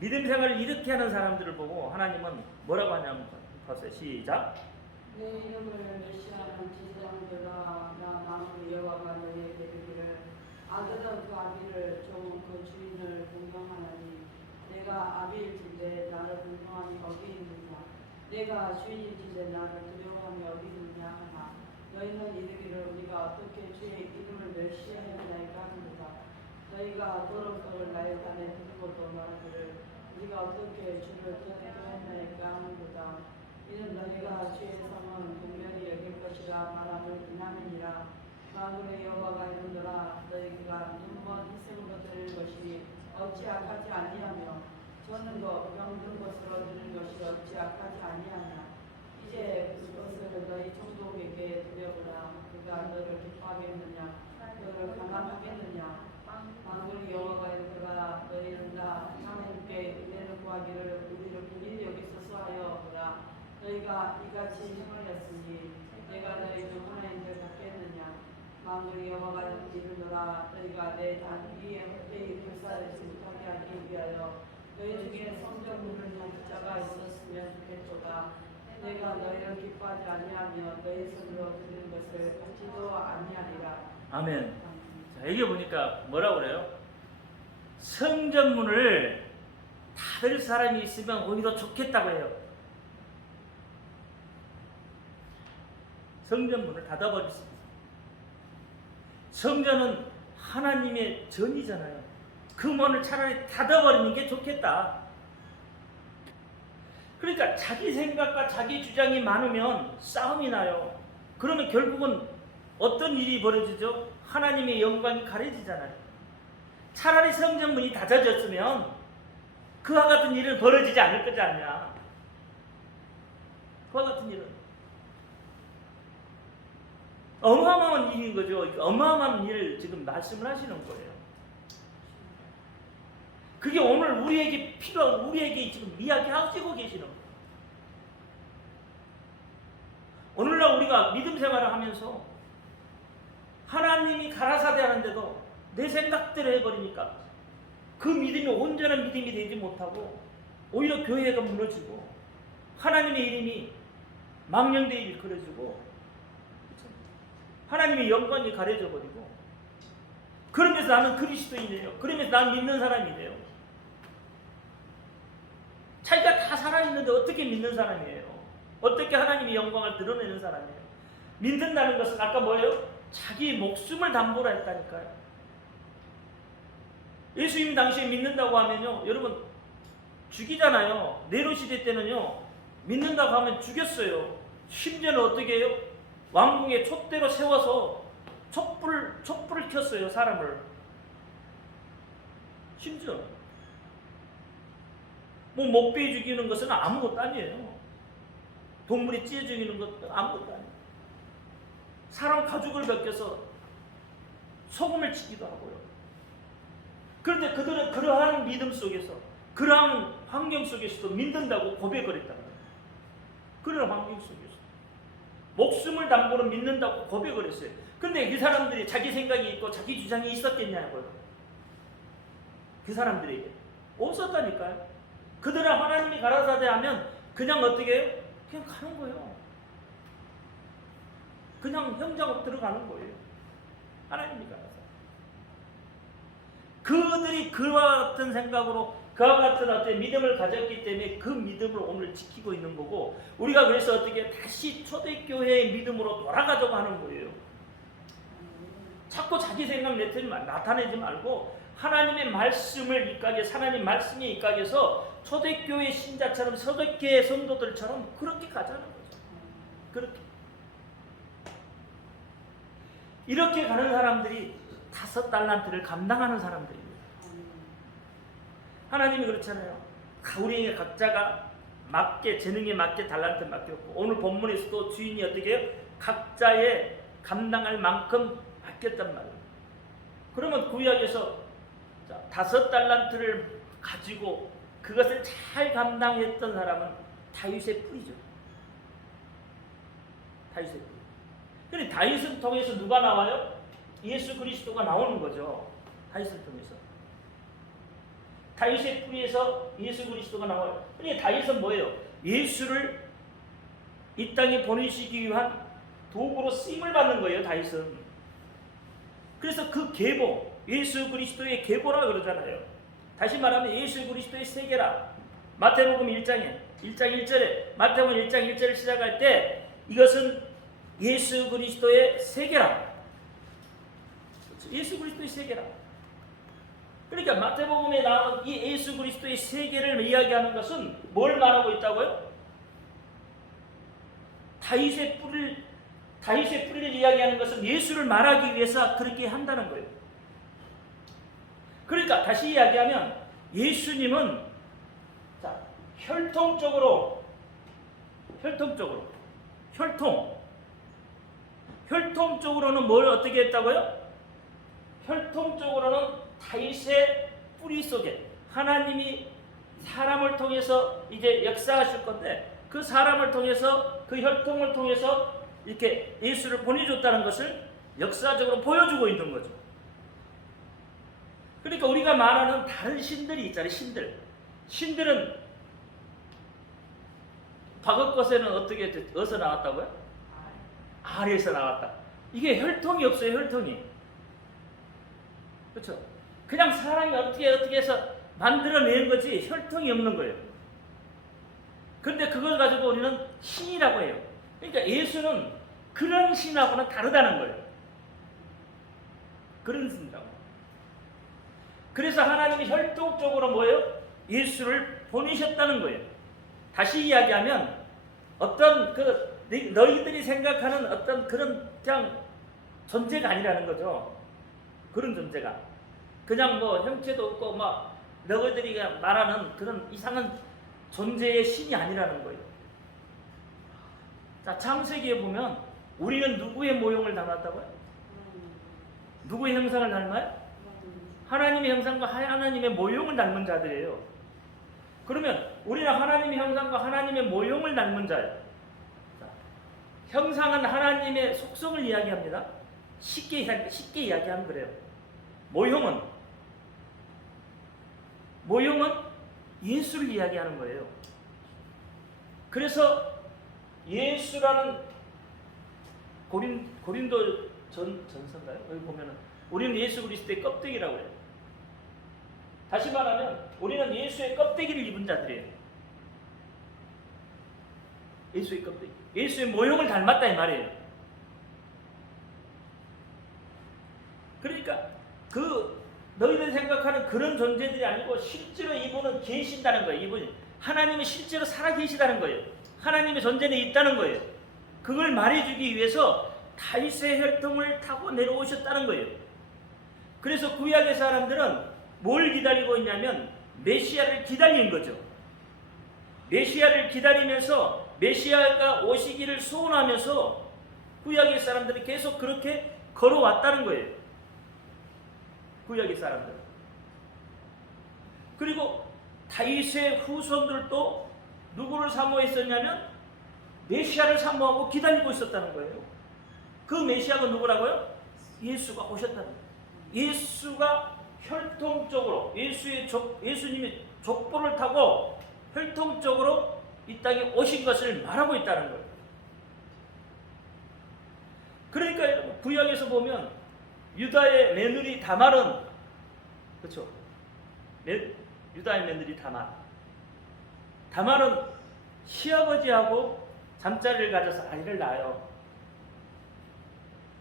믿음 생활을 이렇게 하는 사람들을 보고 하나님은 뭐라고 하냐면 보세요. 시작. 내 이름을 메시아는 지지하는도다. 나 만군의 여호와가 너희에게 이르기를 아들은 그 아비를 종 그 주인을 공경하나니 내가 아비일 줄때 나를 공경하니 어디있느냐. 내가 주인일 줄때 나를 두려워하니 어디있느냐 하나 너희는 이르기를 우리가 어떻게 주의 이름을 멸시하였나이까 하는도다. 너희가 더러운 것을 나의 간에 두고도 말하기를 우리가 어떻게 주를 더럽게 하는도다. 이는 너희가 주의 성은 분명히 여길 것이라 말함을 인하느니라. 만군의 여호와가 이르노라. 너희가 눈먼 희생으로 드릴 것이 어찌 악하지 아니하며 저는 거 병든 것으로 드릴 것이 어찌 악하지 아니하냐. 이제 그것을 너희 총독에게 드려보라. 그가 너를 기뻐하겠느냐 너를 감당하겠느냐. 만군의 여호와가 이르노라. 너희는 나 하나님께 은혜를 구하기를 우리를 불의히 여기소서 하여 보라. 너희가 이같이 행하였으니 내가 너희 중 하나님을 받겠느냐. 만군의 여호와가 이르노라. 너희가 내 단 위에 헛되이 불사르지 못하게 하기 위하여 너희 중에 성전문을 연 자가 있었으면 좋겠도다. 내가 너희를 기뻐하지 아니하며 너희 손으로 드는 것을 받지도 아니하리라. 아멘. 자, 여기 보니까 뭐라고 그래요? 성전문을 닫을 사람이 있으면 오히려 좋겠다고 해요. 성전문을 닫아버렸습니다. 성전은 하나님의 전이잖아요. 그 문을 차라리 닫아버리는 게 좋겠다. 그러니까 자기 생각과 자기 주장이 많으면 싸움이 나요. 그러면 결국은 어떤 일이 벌어지죠? 하나님의 영광이 가려지잖아요. 차라리 성전문이 닫아졌으면 그와 같은 일은 벌어지지 않을 거지 않냐. 그와 같은 일은 어마어마한 일인 거죠. 어마어마한 일을 지금 말씀을 하시는 거예요. 그게 오늘 우리에게 필요하고 우리에게 지금 이야기하시고 계시는 거예요. 오늘날 우리가 믿음 생활을 하면서 하나님이 가라사대 하는데도 내 생각대로 해버리니까 그 믿음이 온전한 믿음이 되지 못하고 오히려 교회가 무너지고 하나님의 이름이 망령되이 일컬어지고 하나님의 영광이 가려져 버리고 그러면서 나는 그리스도인이에요. 그러면서 나는 믿는 사람이래요. 자기가 다 살아있는데 어떻게 믿는 사람이에요? 어떻게 하나님의 영광을 드러내는 사람이에요? 믿는다는 것은 아까 뭐예요? 자기 목숨을 담보로 했다니까요. 예수님 당시에 믿는다고 하면요, 여러분 죽이잖아요. 네로 시대 때는요, 믿는다고 하면 죽였어요. 심지어는 어떻게 해요? 왕궁에 촛대로 세워서 촛불을 켰어요, 사람을. 심지어 뭐 목베이 죽이는 것은 아무것도 아니에요. 동물이 찢어 죽이는 것도 아무것도 아니에요. 사람 가죽을 벗겨서 소금을 치기도 하고요. 그런데 그들은 그러한 믿음 속에서, 그러한 환경 속에서도 믿는다고 고백을 했다는 거예요. 그런 환경 속에서 목숨을 담보로 믿는다고 고백을 했어요. 근데 그 사람들이 자기 생각이 있고 자기 주장이 있었겠냐고요. 그 사람들에게 없었다니까요. 그들은 하나님이 가라사대 하면 그냥 어떻게 해요? 그냥 가는 거예요. 그냥 현장으로 들어가는 거예요. 하나님이 가라사대. 그들이 그와 같은 생각으로, 그와 같은 어떤 믿음을 가졌기 때문에 그 믿음을 오늘 지키고 있는 거고, 우리가 그래서 어떻게 다시 초대교회의 믿음으로 돌아가자고 하는 거예요. 자꾸 자기 생각 나타내지 말고 하나님의 말씀을 입각해서, 하나님 말씀에 입각해서 초대교회 신자처럼, 초대교회 성도들처럼 그렇게 가자는 거죠. 그렇게. 이렇게 가는 사람들이 5달란트를 감당하는 사람들입니다. 하나님이 그렇잖아요. 우리에게 각자가 맞게, 재능에 맞게 달란트 맡겼고, 오늘 본문에서도 주인이 어떻게 해요? 각자의 감당할 만큼 맡겼단 말이에요. 그러면 구약에서 5달란트를 가지고 그것을 잘 감당했던 사람은 다윗의 뿌리죠. 다윗의 뿌리. 그런데 다윗을 통해서 누가 나와요? 예수 그리스도가 나오는 거죠. 다윗을 통해서. 다윗의 뿌리에서 예수 그리스도가 나와요. 그러니까 다윗은 뭐예요? 예수를 이 땅에 보내시기 위한 도구로 쓰임을 받는 거예요, 다윗은. 그래서 그 계보, 예수 그리스도의 계보라 그러잖아요. 다시 말하면 예수 그리스도의 세계라. 마태복음 1장 1절에, 마태복음 1장 1절을 시작할 때 이것은 예수 그리스도의 세계라. 예수 그리스도의 세계라. 그러니까 마태복음에 나오는 이 예수 그리스도의 세계를 이야기하는 것은 뭘 말하고 있다고요? 다윗의 뿌리를 이야기하는 것은 예수를 말하기 위해서 그렇게 한다는 거예요. 그러니까 다시 이야기하면 예수님은 혈통적으로는 뭘 어떻게 했다고요? 혈통적으로는 다윗의 뿌리 속에 하나님이 사람을 통해서 이제 역사하실 건데, 그 사람을 통해서, 그 혈통을 통해서 이렇게 예수를 보내줬다는 것을 역사적으로 보여주고 있는 거죠. 그러니까 우리가 말하는 다른 신들이 있잖아요. 신들은 과거 것에는 어디서 나왔다고요? 알에서 나왔다. 이게 혈통이 없어요. 혈통이. 그렇죠? 그냥 사람이 어떻게 해서 만들어낸 거지 혈통이 없는 거예요. 그런데 그걸 가지고 우리는 신이라고 해요. 그러니까 예수는 그런 신하고는 다르다는 거예요. 그런 신이라고. 그래서 하나님이 혈통적으로 뭐예요? 예수를 보내셨다는 거예요. 다시 이야기하면 어떤 너희들이 생각하는 어떤 그런 그냥 존재가 아니라는 거죠. 그런 존재가. 그냥 뭐 형체도 없고 막 너희들이 말하는 그런 이상한 존재의 신이 아니라는 거예요. 자, 창세기에 보면 우리는 누구의 모형을 닮았다고요? 누구의 형상을 닮아요? 하나님의 형상과 하나님의 모형을 닮은 자들이에요. 그러면 우리는 하나님의 형상과 하나님의 모형을 닮은 자예요. 자, 형상은 하나님의 속성을 이야기합니다. 쉽게 이야기하면 그래요. 모형은 예수를 이야기하는 거예요. 그래서 예수라는 고린도 전서인가요? 여기 보면은 우리는 예수 그리스도의 껍데기라고 해요. 다시 말하면 우리는 예수의 껍데기를 입은 자들이에요. 예수의 껍데기. 예수의 모형을 닮았다 이 말이에요. 그러니까 그 너희들 생각하는 그런 존재들이 아니고 실제로 이분은 계신다는 거예요. 이분이 하나님이 실제로 살아 계시다는 거예요. 하나님의 존재는 있다는 거예요. 그걸 말해주기 위해서 다윗의 혈통을 타고 내려오셨다는 거예요. 그래서 구약의 사람들은 뭘 기다리고 있냐면 메시아를 기다린 거죠. 메시아를 기다리면서 메시아가 오시기를 소원하면서 구약의 사람들이 계속 그렇게 걸어왔다는 거예요. 구약의 사람들. 그리고 다윗의 후손들도 누구를 사모했었냐면 메시아를 사모하고 기다리고 있었다는 거예요. 그 메시아가 누구라고요? 예수가 오셨다는 거예요. 예수가 혈통적으로 예수님이 족보를 타고 혈통적으로 이 땅에 오신 것을 말하고 있다는 거예요. 그러니까 여러분 구약에서 보면 유다의 며느리 다말은 그렇죠? 유다의 며느리 다말은 시아버지하고 잠자리를 가져서 아이를 낳아요.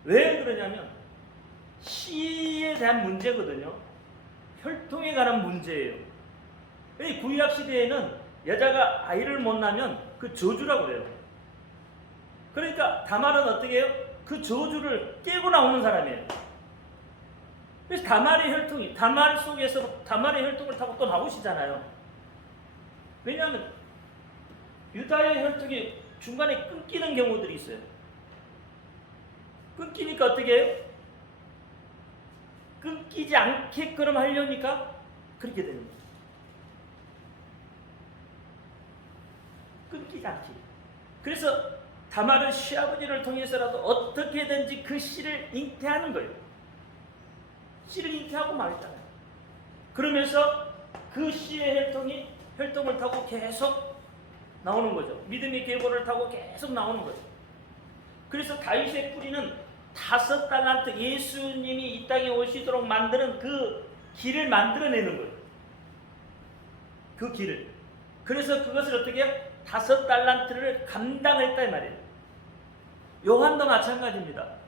왜 그러냐면 씨에 대한 문제거든요. 혈통에 관한 문제예요. 구약 시대에는 여자가 아이를 못 낳으면 그 저주라고 그래요. 그러니까 다말은 어떻게 해요? 그 저주를 깨고 나오는 사람이에요. 그래서 다말의 혈통이 다말 속에서 다말의 혈통을 타고 또 나오시잖아요. 왜냐하면 유다의 혈통이 중간에 끊기는 경우들이 있어요. 끊기니까 어떻게 해요? 끊기지 않게끔 하려니까 그렇게 되는 거예요. 끊기지 않게. 그래서 다말은 시아버지를 통해서라도 어떻게든지 그 씨를 잉태하는 거예요. 씨를 잉태하고 말잖아요. 그러면서 그 씨의 혈통을 타고 계속 나오는 거죠. 믿음의 계보를 타고 계속 나오는 거죠. 그래서 다윗의 뿌리는 5달란트 예수님이 이 땅에 오시도록 만드는 그 길을 만들어내는 거예요. 그 길을. 그래서 그것을 어떻게 해요? 5달란트를 감당했다 이 말이에요. 요한도 마찬가지입니다.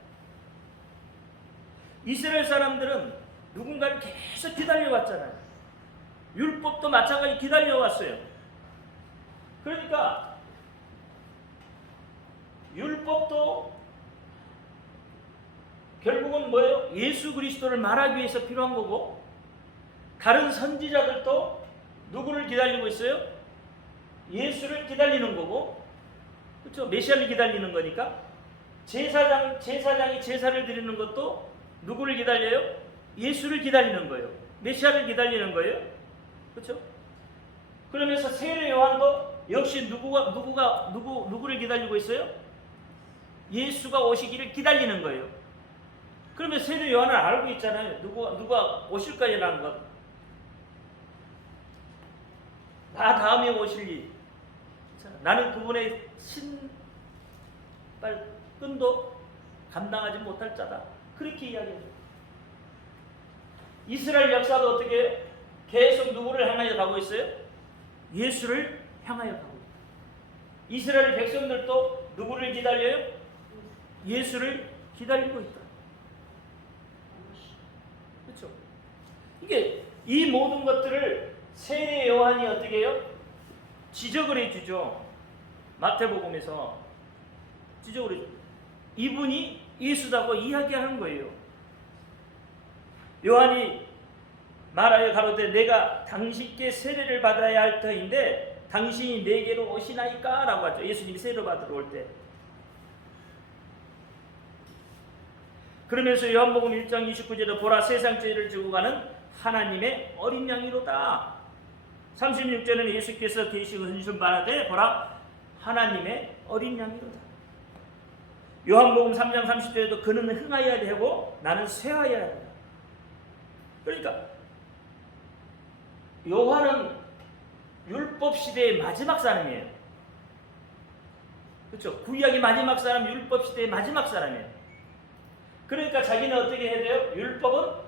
이스라엘 사람들은 누군가를 계속 기다려왔잖아요. 율법도 마찬가지 기다려왔어요. 그러니까 율법도 결국은 뭐예요? 예수 그리스도를 말하기 위해서 필요한 거고, 다른 선지자들도 누구를 기다리고 있어요? 예수를 기다리는 거고, 그렇죠? 메시아를 기다리는 거니까. 제사장이 제사를 드리는 것도 누구를 기다려요? 예수를 기다리는 거예요. 메시아를 기다리는 거예요. 그렇죠? 그러면서 세례 요한도 역시 누구를 기다리고 있어요? 예수가 오시기를 기다리는 거예요. 그러면 세례 요한은 알고 있잖아요. 누가 오실 거라는 것. 나 다음에 오실 이. 나는 그분의 끈도 감당하지 못할 자다. 그렇게 이야기해요. 이스라엘 역사도 어떻게 해요? 계속 누구를 향하여 가고 있어요? 예수를 향하여 가고 있어요. 이스라엘 백성들도 누구를 기다려요? 예수를 기다리고 있다. 그렇죠? 이게 이 모든 것들을 세례 요한이 어떻게 해요? 지적을 해주죠. 마태복음에서 지적을 해주죠. 이분이 예수다고 이야기하는 거예요. 요한이 말하여 가로되 내가 당신께 세례를 받아야 할 터인데 당신이 내게로 오시나이까? 라고 하죠. 예수님이 세례 받으러 올 때. 그러면서 요한복음 1장 29절에 보라 세상 죄를 지고 가는 하나님의 어린 양이로다. 36절에는 예수께서 계시고 은신 받으되 보라 하나님의 어린 양이로다. 요한복음 3장 30절에도 그는 흥하여야 되고 나는 쇠하여야 한다. 그러니까 요한은 율법 시대의 마지막 사람이에요. 그렇죠? 구약의 마지막 사람, 율법 시대의 마지막 사람이에요. 그러니까 자기는 어떻게 해야 돼요? 율법은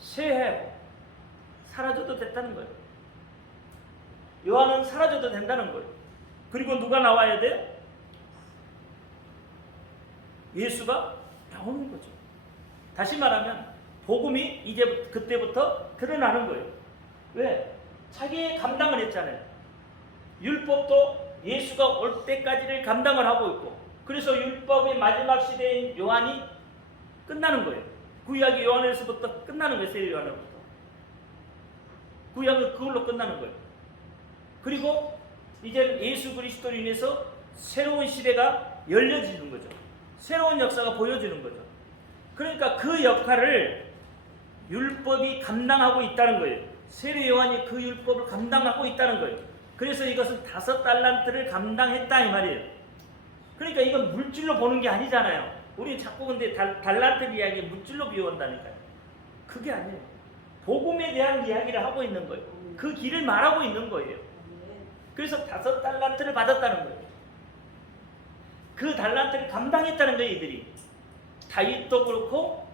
쇠하고 사라져도 됐다는 거예요. 요한은 사라져도 된다는 거예요. 그리고 누가 나와야 돼요? 예수가 나오는 거죠. 다시 말하면 복음이 이제 그때부터 드러나는 거예요. 왜? 자기의 감당을 했잖아요. 율법도 예수가 올 때까지를 감당을 하고 있고, 그래서 율법의 마지막 시대인 요한이 끝나는 거예요. 구약의 요한에서부터 끝나는 거예요. 세례 요한으로부터. 구약은 그걸로 끝나는 거예요. 그리고 이제 예수 그리스도로 인해서 새로운 시대가 열려지는 거죠. 새로운 역사가 보여지는 거죠. 그러니까 그 역할을 율법이 감당하고 있다는 거예요. 세례 요한이 그 율법을 감당하고 있다는 거예요. 그래서 이것은 5달란트를 감당했다 이 말이에요. 그러니까 이건 물질로 보는 게 아니잖아요. 우리 자꾸 근데 달란트 이야기 물질로 비워온다니까요. 그게 아니에요. 복음에 대한 이야기를 하고 있는 거예요. 그 길을 말하고 있는 거예요. 그래서 5달란트를 받았다는 거예요. 그 달란트를 감당했다는 거예요. 이들이 다윗도 그렇고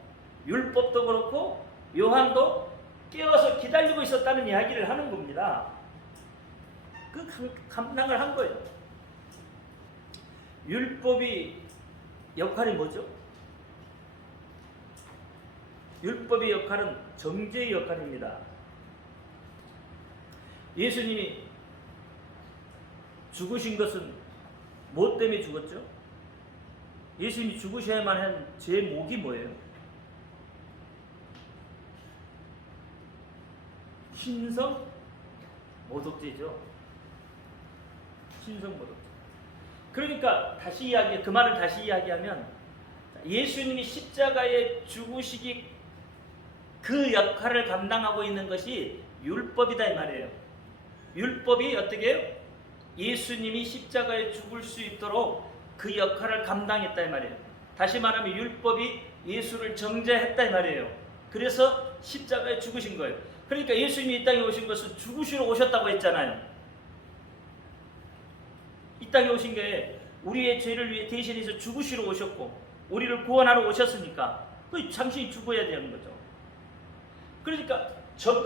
율법도 그렇고 요한도 깨어서 기다리고 있었다는 이야기를 하는 겁니다. 그 감당을 한 거예요. 율법의 역할이 뭐죠? 율법의 역할은 정죄의 역할입니다. 예수님이 죽으신 것은 뭐 때문에 죽었죠? 예수님이 죽으셔야만 한 제목이 뭐예요? 신성 모독죄죠. 신성 모독죄. 그러니까 그 말을 다시 이야기하면 예수님이 십자가에 죽으시기 그 역할을 감당하고 있는 것이 율법이다 이 말이에요. 율법이 어떻게 해요? 예수님이 십자가에 죽을 수 있도록 그 역할을 감당했다 이 말이에요. 다시 말하면 율법이 예수를 정죄했다 이 말이에요. 그래서 십자가에 죽으신 거예요. 그러니까 예수님이 이 땅에 오신 것은 죽으시러 오셨다고 했잖아요. 이 땅에 오신 게 우리의 죄를 위해 대신해서 죽으시러 오셨고 우리를 구원하러 오셨으니까 당신이 죽어야 되는 거죠. 그러니까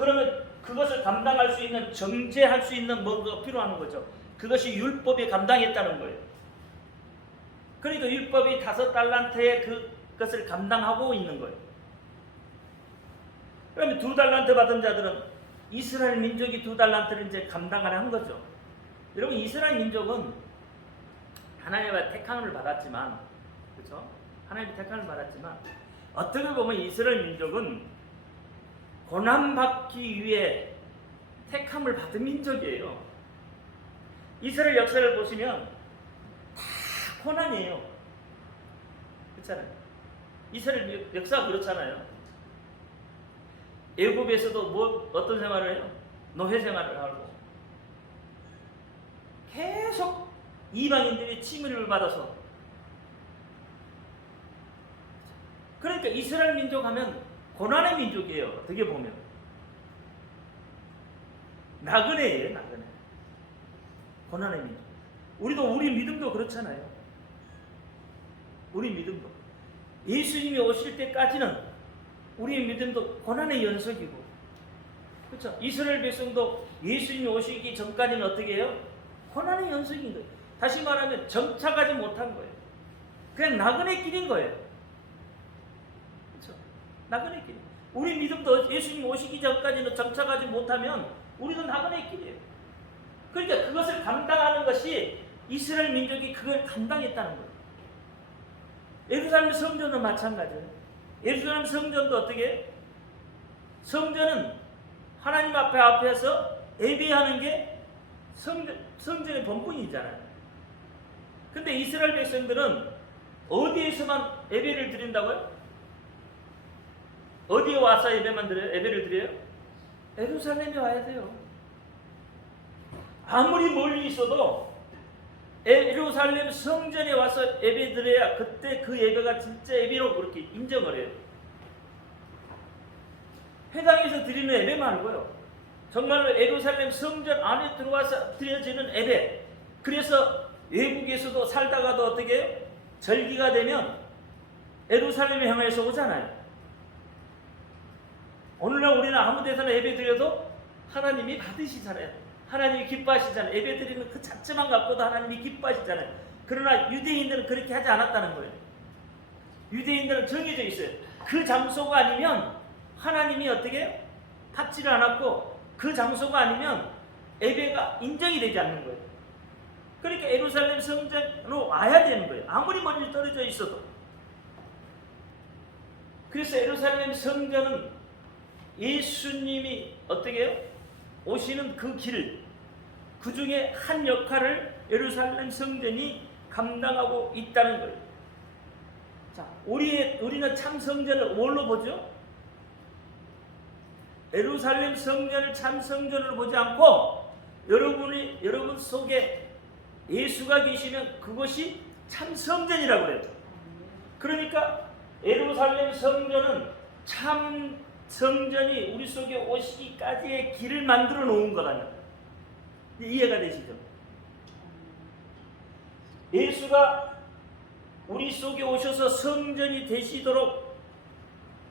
그러면 그것을 감당할 수 있는 정죄할 수 있는 뭔가가 필요한 거죠. 그것이 율법이 감당했다는 거예요. 그러니까 율법이 5달란트의 그것을 감당하고 있는 거예요. 그러면 2달란트 받은 자들은 이스라엘 민족이 2달란트를 이제 감당을 한 거죠. 여러분 이스라엘 민족은 하나님의 택함을 받았지만, 그렇죠? 하나님의 택함을 받았지만 어떻게 보면 이스라엘 민족은 고난받기 위해 택함을 받은 민족이에요. 이스라엘 역사를 보시면 다 고난이에요. 그렇잖아요. 이스라엘 역사가 그렇잖아요. 애굽에서도 어떤 생활을 해요? 노예 생활을 하고 계속 이방인들이 침입을 받아서, 그러니까 이스라엘 민족 하면 고난의 민족이에요. 어떻게 보면 나그네예요. 나그네. 고난의 민족. 우리 믿음도 그렇잖아요. 우리 믿음도 예수님이 오실 때까지는 우리의 믿음도 고난의 연속이고, 그렇죠? 이스라엘 백성도 예수님이 오시기 전까지는 어떻게 해요? 고난의 연속인 거예요. 다시 말하면 정착하지 못한 거예요. 그냥 나그네 길인 거예요. 그렇죠? 나그네 길. 우리 믿음도 예수님 오시기 전까지는 정착하지 못하면 우리도 나그네 길이에요. 그러니까 그것을 감당하는 것이 이스라엘 민족이 그걸 감당했다는 거예요. 예루살렘 성전도 마찬가지예요. 예루살렘 성전도 어떻게 해요? 성전은 하나님 앞에서 예배하는 게 성전의 본분이잖아요. 근데 이스라엘 백성들은 어디에서만 예배를 드린다고요? 어디에 와서 예배를 드려요? 예루살렘에 와야 돼요. 아무리 멀리 있어도 예루살렘 성전에 와서 예배 드려야 그때 그 예배가 진짜 예배로 그렇게 인정을 해요. 회당에서 드리는 예배 말고요. 정말로 예루살렘 성전 안에 들어와서 드려지는 예배. 그래서 외국에서도 살다가도 어떻게 해요? 절기가 되면 예루살렘에 향해서 오잖아요. 오늘날 우리는 아무 데서나 예배 드려도 하나님이 받으시잖아요. 하나님이 기뻐하시잖아요. 예배 드리는 그 자체만 갖고도 하나님이 기뻐하시잖아요. 그러나 유대인들은 그렇게 하지 않았다는 거예요. 유대인들은 정해져 있어요. 그 장소가 아니면 하나님이 어떻게 해요? 받지를 않았고 그 장소가 아니면 예배가 인정이 되지 않는 거예요. 그러니까 예루살렘 성전으로 와야 되는 거예요. 아무리 멀리 떨어져 있어도. 그래서 예루살렘 성전은 예수님이 어떻게 해요? 오시는 그 길을, 그 중에 한 역할을 예루살렘 성전이 감당하고 있다는 거예요. 자, 우리는 참 성전을 뭘로 보죠? 예루살렘 성전을 참 성전으로 보지 않고 여러분 속에 예수가 계시면 그것이 참 성전이라고 그래요. 그러니까 예루살렘 성전은 참 성전이 우리 속에 오시기까지의 길을 만들어 놓은 거라는, 이해가 되시죠? 예수가 우리 속에 오셔서 성전이 되시도록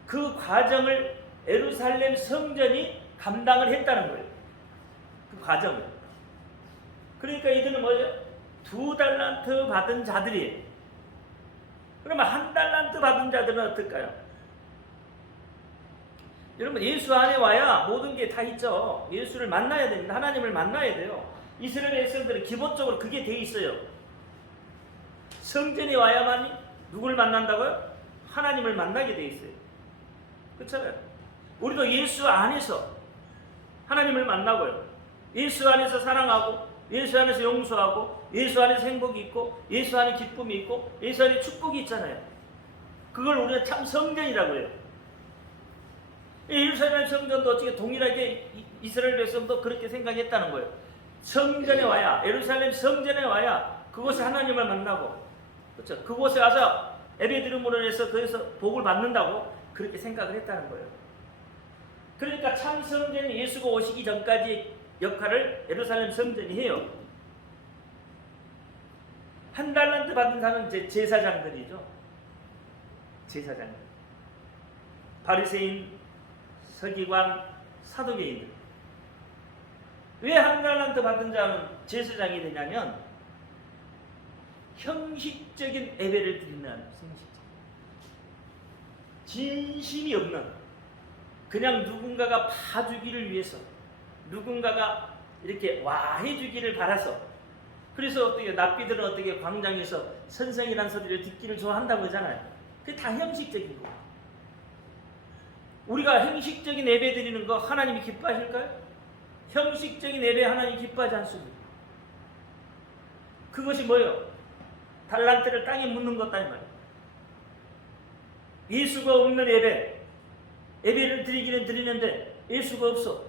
그 과정을 예루살렘 성전이 감당을 했다는 거예요. 그 과정을. 그러니까 이들은 뭐예요? 2달란트 받은 자들이에요. 그러면 1달란트 받은 자들은 어떨까요? 여러분, 예수 안에 와야 모든 게 다 있죠. 예수를 만나야 됩니다. 하나님을 만나야 돼요. 이스라엘 백성들은 기본적으로 그게 돼 있어요. 성전에 와야만이 누굴 만난다고요? 하나님을 만나게 돼 있어요. 그렇잖아요. 우리도 예수 안에서 하나님을 만나고요. 예수 안에서 사랑하고, 예수 안에서 용서하고, 예수 안에서 행복이 있고, 예수 안에 기쁨이 있고, 예수 안에 축복이 있잖아요. 그걸 우리가 참 성전이라고 해요. 예루살렘 성전도 어떻게 동일하게 이스라엘 백성도 그렇게 생각했다는 거예요. 성전에 와야, 예루살렘 성전에 와야 그곳에 하나님을 만나고, 그렇죠? 그곳에 와서 예배드림으로 해서 거기서 복을 받는다고 그렇게 생각을 했다는 거예요. 그러니까 참 성전이 예수가 오시기 전까지 역할을 예루살렘 성전이 해요. 1달란트 받은 사람은 제사장들이죠. 제사장들. 바리새인, 서기관, 사두개인들. 왜 1달란트 받은 자는 제사장이 되냐면 형식적인 예배를 드리는, 형식적, 진심이 없는, 그냥 누군가가 봐주기를 위해서, 누군가가 이렇게 와해주기를 바라서, 그래서 어떻게 납비들은 어떻게 광장에서 선생이라는 소리를 듣기를 좋아한다고 하잖아요. 그게 다 형식적인 거예요. 우리가 형식적인 예배 드리는 거 하나님이 기뻐하실까요? 형식적인 예배 하나님이 기뻐하지 않습니다. 그것이 뭐예요? 달란트를 땅에 묻는 것 아니 말이에요. 예수가 없는 예배, 예배를 드리기는 드리는데 예수가 없어.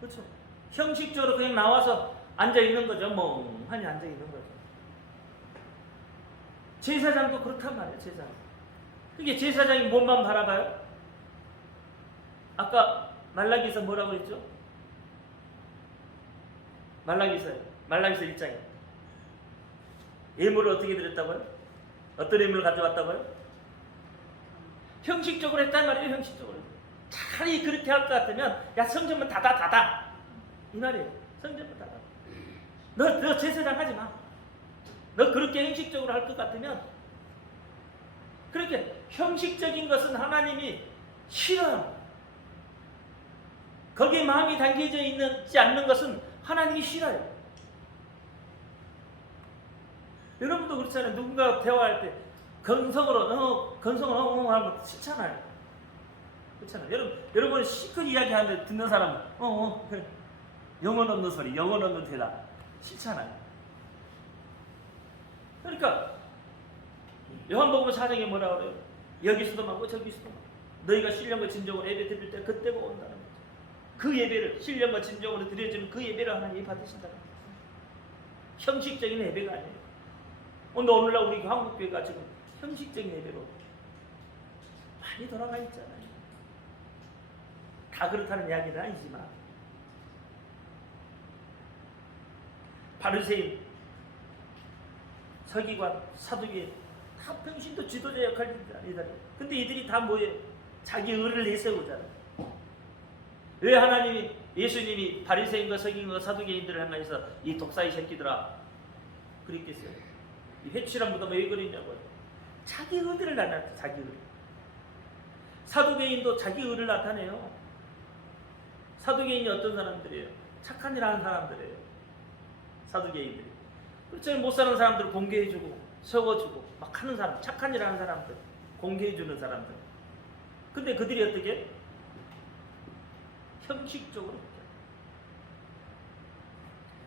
그렇죠? 형식적으로 그냥 나와서 앉아 있는 거죠. 멍하니 앉아 있는 거죠. 제사장도 그렇단 말이에요. 제사장. 그게 제사장이 몸만 바라봐요? 아까 말라기서 뭐라고 했죠? 말라기서 1장에 예물을 어떻게 드렸다고요? 어떤 예물을 가져왔다고요? 형식적으로 했단 말이에요. 형식적으로. 차라리 그렇게 할 것 같으면 야, 성전만 닫아 이 말이에요. 성전만 닫아. 너 제사장 하지 마. 너 그렇게 형식적으로 할 것 같으면. 그렇게 형식적인 것은 하나님이 싫어요. 거기에 마음이 담겨져 있지 않는 것은 하나님이 싫어요. 여러분도 그렇잖아요. 누군가 대화할 때 건성으로 하면 싫잖아요. 그렇잖아요. 여러분 시큰 이야기하는데 듣는 사람은 그래. 영혼 없는 소리, 영혼 없는 대답 싫잖아요. 그러니까 요한복음 4장에 뭐라 그래요? 여기서도 많고 저기서도 많고 너희가 신령과 진정으로 예배 드릴 때 그때가 온다는 거죠. 그 예배를 신령과 진정으로 드려주는 그 예배를 하나님이 받으신다는 거죠. 형식적인 예배가 아니에요. 오늘날 우리 한국교회가 지금 형식적인 예배로 많이 돌아가 있잖아요. 다 그렇다는 이야기는 아니지만 바리새인, 서기관, 사두개인 다 평신도 지도자 역할이다. 근데 이들이 다 뭐예요? 자기 의를 내세우잖아요. 왜 하나님이 예수님이 바리새인과 서기관과 사두개인들을 향해서 이 독사의 새끼들아 그랬겠어요? 이 회칠한 무덤에 왜 그랬냐고요? 자기 의를 나눴죠. 자기 의. 사두개인도 자기 의를 나타내요. 사두개인이 어떤 사람들이에요? 착한 일 하는 사람들이에요. 사두개인들이. 그렇죠. 못 사는 사람들을 공개해주고 세워주고 막 하는 사람, 착한 일 하는 사람들, 공개해주는 사람들. 근데 그들이 어떻게? 형식적으로 묶여요.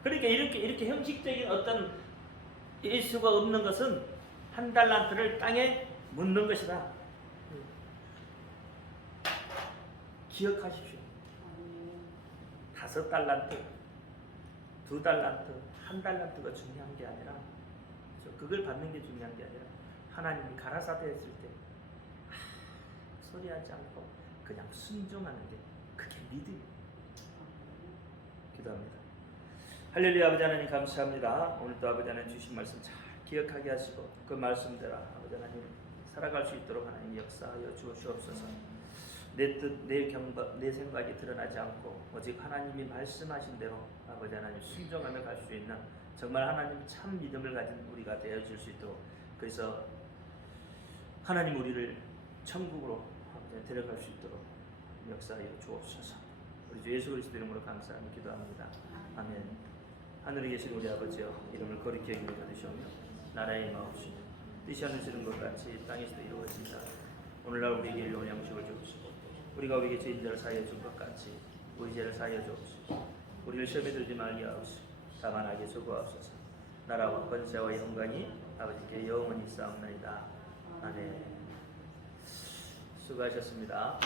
그러니까 이렇게 형식적인 어떤 일수가 없는 것은 한 달란트를 땅에 묻는 것이다. 기억하십시오. 5달란트, 2달란트, 1달란트가 중요한 게 아니라 그걸 받는 게 중요한 게 아니라 하나님이 가라사대 했을 때 소리하지 않고 그냥 순종하는 게 그게 믿음이에요. 기도합니다. 할렐루야. 아버지 하나님 감사합니다. 오늘도 아버지 하나님 주신 말씀 잘 기억하게 하시고 그 말씀대로 아버지 하나님 살아갈 수 있도록 하나님 역사하여 주옵소서. 내 뜻, 내 생각이 드러나지 않고 오직 하나님이 말씀하신 대로 아버지 하나님 순종하며 갈 수 있는 정말 하나님 참 믿음을 가진 우리가 되어줄 수 있도록 그래서 하나님 우리를 천국으로 데려갈 수 있도록 역사하여 주옵소서. 우리 주 예수 그리스도 이름으로 감사하며 기도합니다. 아멘. 하늘에 계신 우리 아버지여 이름을 거룩히 여기며 받으시오며 나라의 마옵시며 뜻이 하늘처럼 것 같이 땅에서도 이루어진다. 오늘날 우리에게 일용할 양식을 주옵시고 우리가 우리에게 죄인들을 사하여 준 것 같이 우리 죄를 사하여 주옵시고 우리를 시험에 들지 말게 하옵시고 다만 악에 수고하옵소서. 나라와 권세와 영광이 아버지께 영원히 있사옵나이다. 아멘. 수고하셨습니다.